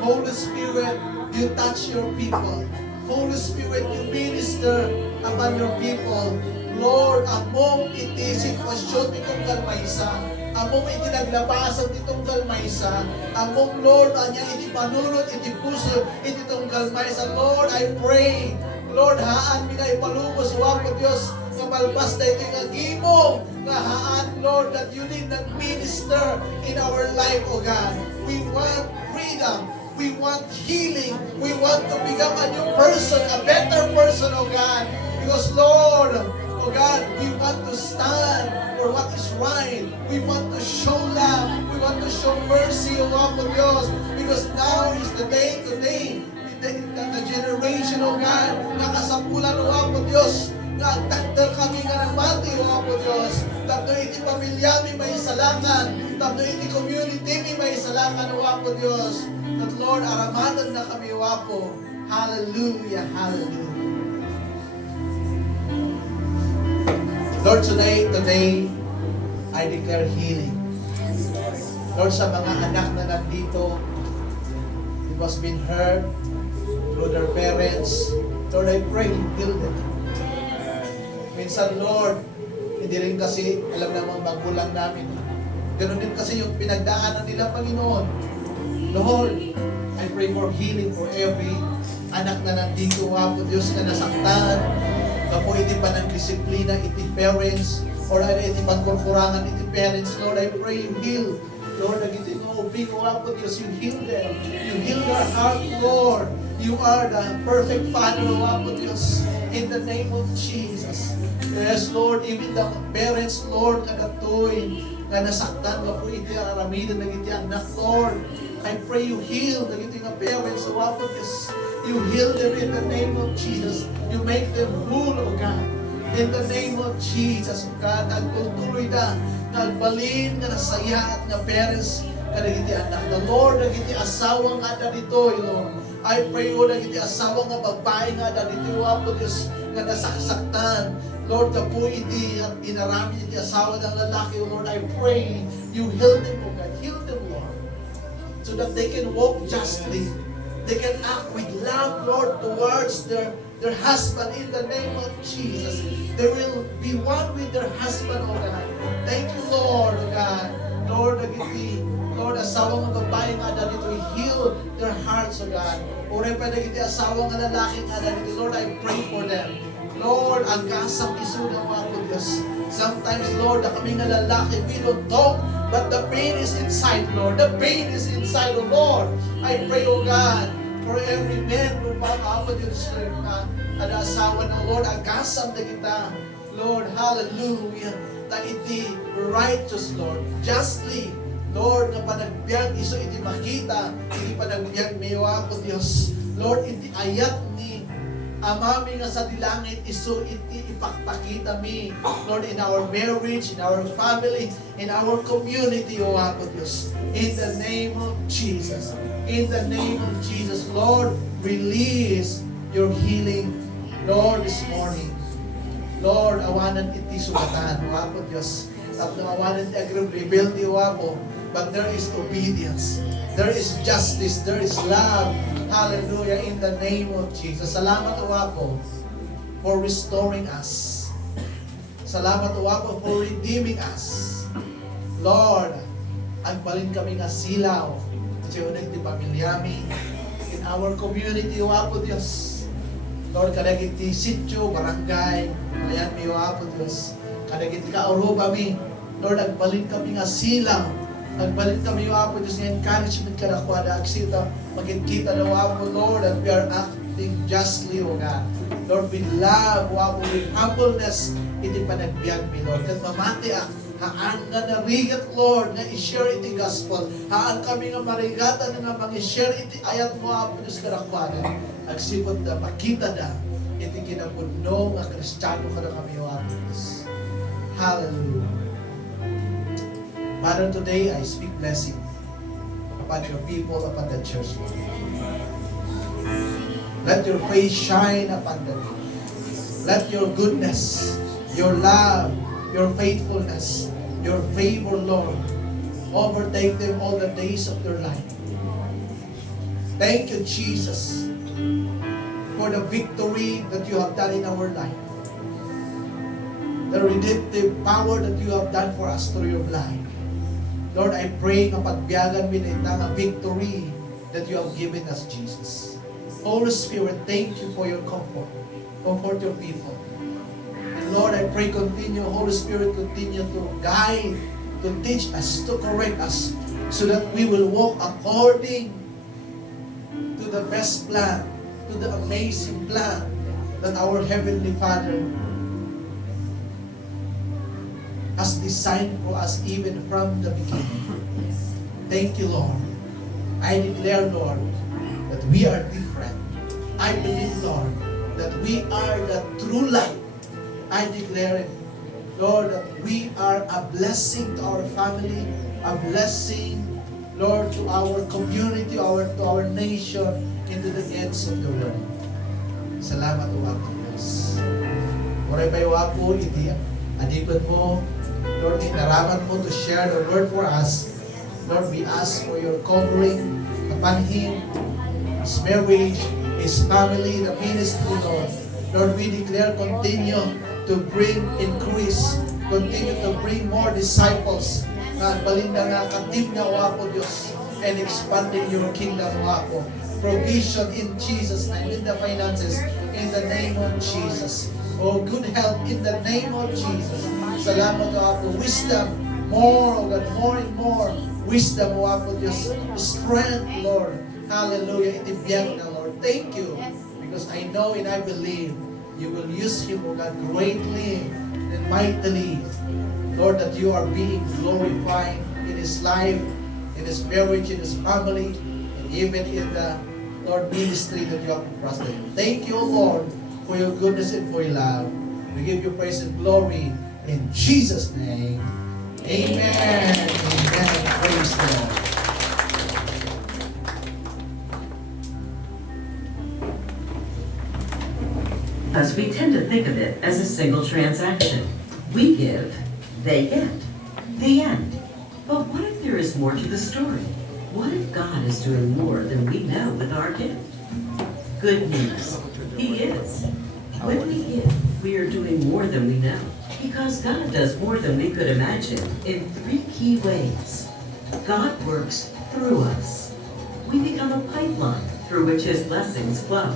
Holy Spirit, you touch your people. Holy Spirit, you minister upon your people. Lord, among iti sitwasyon itong kalmaysa, among iti naglabasan itong kalmaysa, among Lord, anya iti panunod, iti puso, iti itong kalmaysa. Lord, I pray, Lord, haan mi nga ipalubos, wapo Diyos, nga malpas na ito yung agimong, nga haan, Lord, that you did not minister in our life, O God. We want freedom. We want healing. We want to become a new person, a better person, O God. Because, Lord, O God, we want to stand for what is right. We want to show love. We want to show mercy, O Lord Dios. Because now is the day today, the generation, O God, nakasapulan, O Lord Dios, na takdal kami nga ng mati, O Lord Dios. Tapno iti pamilya mi may salakan. Tapno iti community mi may salakan, O Lord Dios. That Lord, aramadan na kami, wapo. Hallelujah, hallelujah. Lord, today, I declare healing. Lord, sa mga anak na nandito, it was been hurt through their parents. Lord, I pray, heal them. Minsan, Lord, hindi rin kasi alam namang magulang namin. Ganun din kasi yung pinagdaanan nila, Panginoon. Lord, I pray for healing for every anak na nandito, Wapo Diyos, na nasaktan. Kapo iti pa ng disiplina, iti parents, or iti pagkurkurangan, iti parents. Lord, I pray you heal. Lord, nagiti no big Wapo Diyos, you heal them. You heal their heart, Lord. You are the perfect Father, Wapo Diyos. In the name of Jesus. Yes, Lord, even the parents, Lord, kadatoy, na nasaktan, Wapo iti aramidan, nagiti anak, Lord. I pray you heal the parents, so Wapo Diyos. You heal them in the name of Jesus. You make them whole, O God. In the name of Jesus, O God, nagtutuloy na, nagbalin na nasaya at na parents, kadagiti anak. The Lord, nagiti asawang ada dito, Lord. I pray, O, nagiti asawang nga babae nga ada dito, Wapo Diyos, nga nasaksaktan. Lord, tapo iti at inarami iti asawa ng lalaki, O Lord. I pray, you heal them, O God. Heal them, Lord. So that they can walk justly. They can act with love, Lord, towards their husband in the name of Jesus. They will be one with their husband, O God. Thank you, Lord, O God. Lord, nagiti, Lord, asawang mga babae nga dito, heal their hearts, O God. Uri pa na kiti asawang nga lalaki nga dito, Lord, I pray for them. Lord, ang kasang isuda mo ako, Diyos. Sometimes, Lord, na kami nga lalaki, we don't talk, but the pain is inside, Lord. The pain is inside, O Lord. I pray, O God, for every man who ako, Diyos, na asawa ng Lord, agasam na kita. Lord, hallelujah. Ta iti righteous, Lord. Justly, Lord, na panagbiag iso iti makita, iti panagbiag mayo ako, Diyos. Lord, iti ayat ni amami nga sa dilangit iso iti ipakpakita mi, Lord, in our marriage, in our family, in our community, O ako, Diyos. In the name of Jesus. In the name of Jesus, Lord, release your healing, Lord, this morning. Lord, awanan iti sugatan, O ako, Diyos. Tapos awanan iti rebuild, O ako. But there is obedience. There is justice. There is love. Hallelujah. In the name of Jesus. Salamat, O ako, for restoring us. Salamat, O ako, for redeeming us. Lord, agbalin kami nga silaw. Tiyunig di pamilyami. In our community, O ako, Diyos. Lord, kadagiti sityo, barangay, ayan mi, O ako, Diyos. Kadagiti kauruba mi. Lord, agbalin kami nga silaw. Agbalin kami, O ako, Diyos, nga encouragement ka na kuha na aksita. Magkita na, O ako, Lord, that we are acting justly, O God. Lord, with love, O ako, with humbleness, iti panagbiag mi, Lord. Kat mamati haan nga narigat, Lord, nga i-share iti gospel. Haan kami nga marigatan nga mag-share iti ayat mo, Apo Diyos, karakwanan. Agsipot na makita na iti kinabunno nga Kristiyano ka na kami, O Apo Diyos. Hallelujah. Father, today I speak blessing upon your people, upon the church. Let your face shine upon them. Let your goodness, your love, your faithfulness, your favor, Lord, overtake them all the days of their life. Thank you, Jesus, for the victory that you have done in our life. The redemptive power that you have done for us through your blood. Lord, I pray na pagbiyagan mo na nga victory that you have given us, Jesus. Holy Spirit, thank you for your comfort. Comfort your people. And Lord, I pray continue, Holy Spirit, continue to guide, to teach us, to correct us, so that we will walk according to the best plan, to the amazing plan that our Heavenly Father has designed for us even from the beginning. Thank you, Lord. I declare, Lord, that we are different. I believe, Lord, that we are the true light. I declare it, Lord, that we are a blessing to our family, a blessing, Lord, to our community, to our nation, into the ends of the world. Salamat, O Apo Diyos. Oray bayo ako, iti adikot mo, Lord, inaraman mo to share the word for us. Lord, we ask for your covering upon him, his marriage, his family, the ministry, Lord. Lord, we declare continue to bring increase, continue to bring more disciples na balinda nga katib nga wapo Diyos and expanding your kingdom wapo. Provision in Jesus' name, in the finances, in the name of Jesus. Oh, good health in the name of Jesus. Salamat o Apo. Wisdom, more, O God, more and more. Wisdom, O Apo Diyos. Strength, Lord. Hallelujah. Itibiyag na, Lord. Thank you. Because I know and I believe you will use him, O God, greatly and mightily. Lord, that you are being glorified in his life, in his marriage, in his family, and even in the, Lord, ministry that you have entrusted him. Thank you, Lord, for your goodness and for your love. We give you praise and glory in Jesus' name. Amen. Amen. Praise the Lord. Because we tend to think of it as a single transaction. We give, they get. The end. But what if there is more to the story? What if God is doing more than we know with our gift? Good news. He is. When we give, we are doing more than we know. Because God does more than we could imagine in 3 key ways. God works through us. We become a pipeline through which His blessings flow.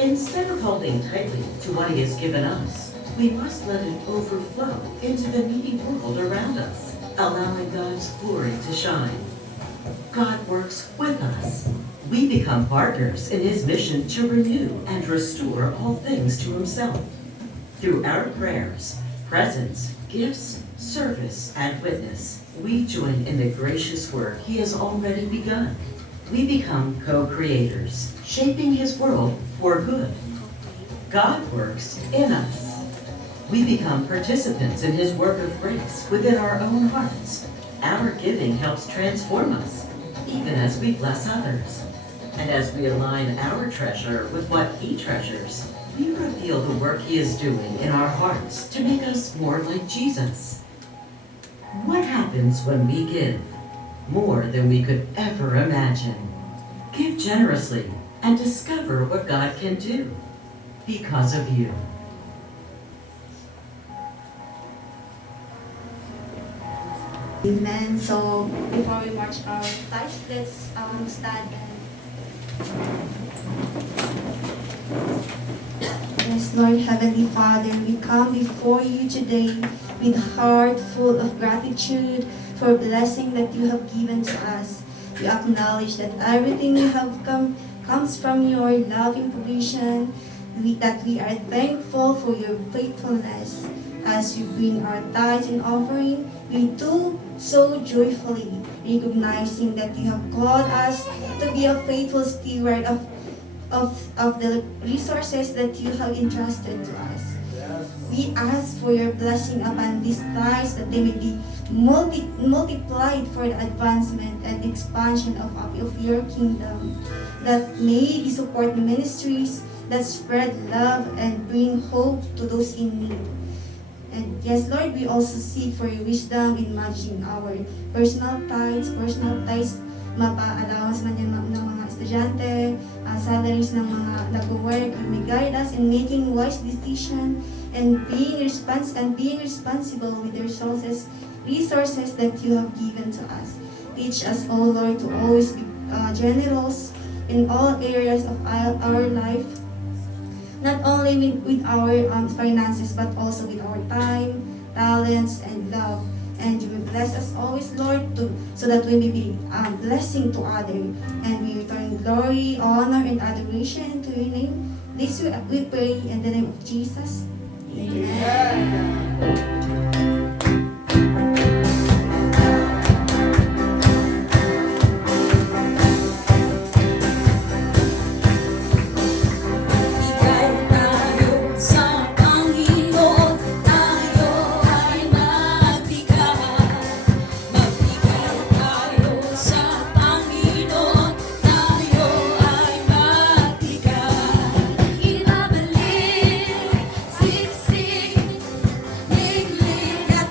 Instead of holding tightly to what He has given us, we must let it overflow into the needy world around us, allowing God's glory to shine. God works with us. We become partners in His mission to renew and restore all things to Himself. Through our prayers, presence, gifts, service, and witness, we join in the gracious work He has already begun. We become co-creators, shaping His world for good. God works in us. We become participants in His work of grace within our own hearts. Our giving helps transform us, even as we bless others. And as we align our treasure with what He treasures, we reveal the work He is doing in our hearts to make us more like Jesus. What happens when we give? More than we could ever imagine. Give generously and discover what God can do because of you. Amen. So before we march our tithes, let's stand and yes, Lord Heavenly Father, we come before you today with a heart full of gratitude for blessing that you have given to us. We acknowledge that everything we have comes from your loving provision, that we are thankful for your faithfulness. As we bring our tithes and offering, we do so joyfully, recognizing that you have called us to be a faithful steward of the resources that you have entrusted to us. We ask for your blessing upon these tithes, that they may be multiplied for the advancement and expansion of your kingdom, that may support ministries that spread love and bring hope to those in need. And yes, Lord, we also seek for your wisdom in managing our personal tithes, mapa-allowance man yan ng mga estudyante, salaries ng mga nag-work. You may guide us in making wise decision and being responsible with the resources that you have given to us. Teach us, O Lord, to always be generous in all areas of our life, not only with our finances, but also with our time, talents, and love. And you will bless us always, Lord, so that we may be blessing to others. And we return glory, honor, and adoration to your name. This we pray in the name of Jesus. Amen. Ibabalik, siksik, liglig at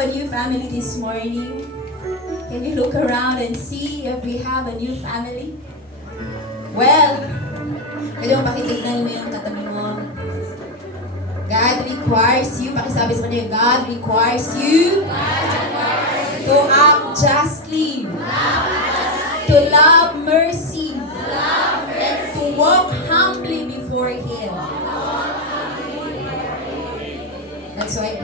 have a new family this morning? Can you look around and see if we have a new family? Well, pwede mo pakitignan mo yung katabi mo. God requires you, pakisabi sa kanya, God requires you to act justly, to love mercy, and to walk humbly before Him. That's why,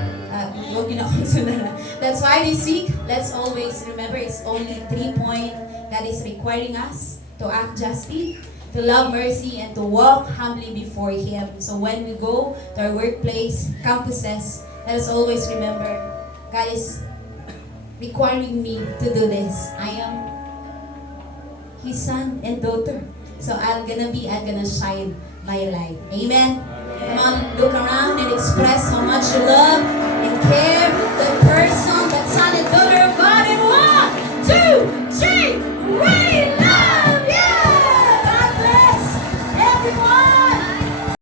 huwag yun akong sunod. That's why this week, let's always remember it's only 3 points that is requiring us to act justly, to love mercy, and to walk humbly before Him. So when we go to our workplace, campuses, let us always remember, God is requiring me to do this. I am His son and daughter. So I'm gonna shine my light. Amen? Come on, look around and express how much you love and care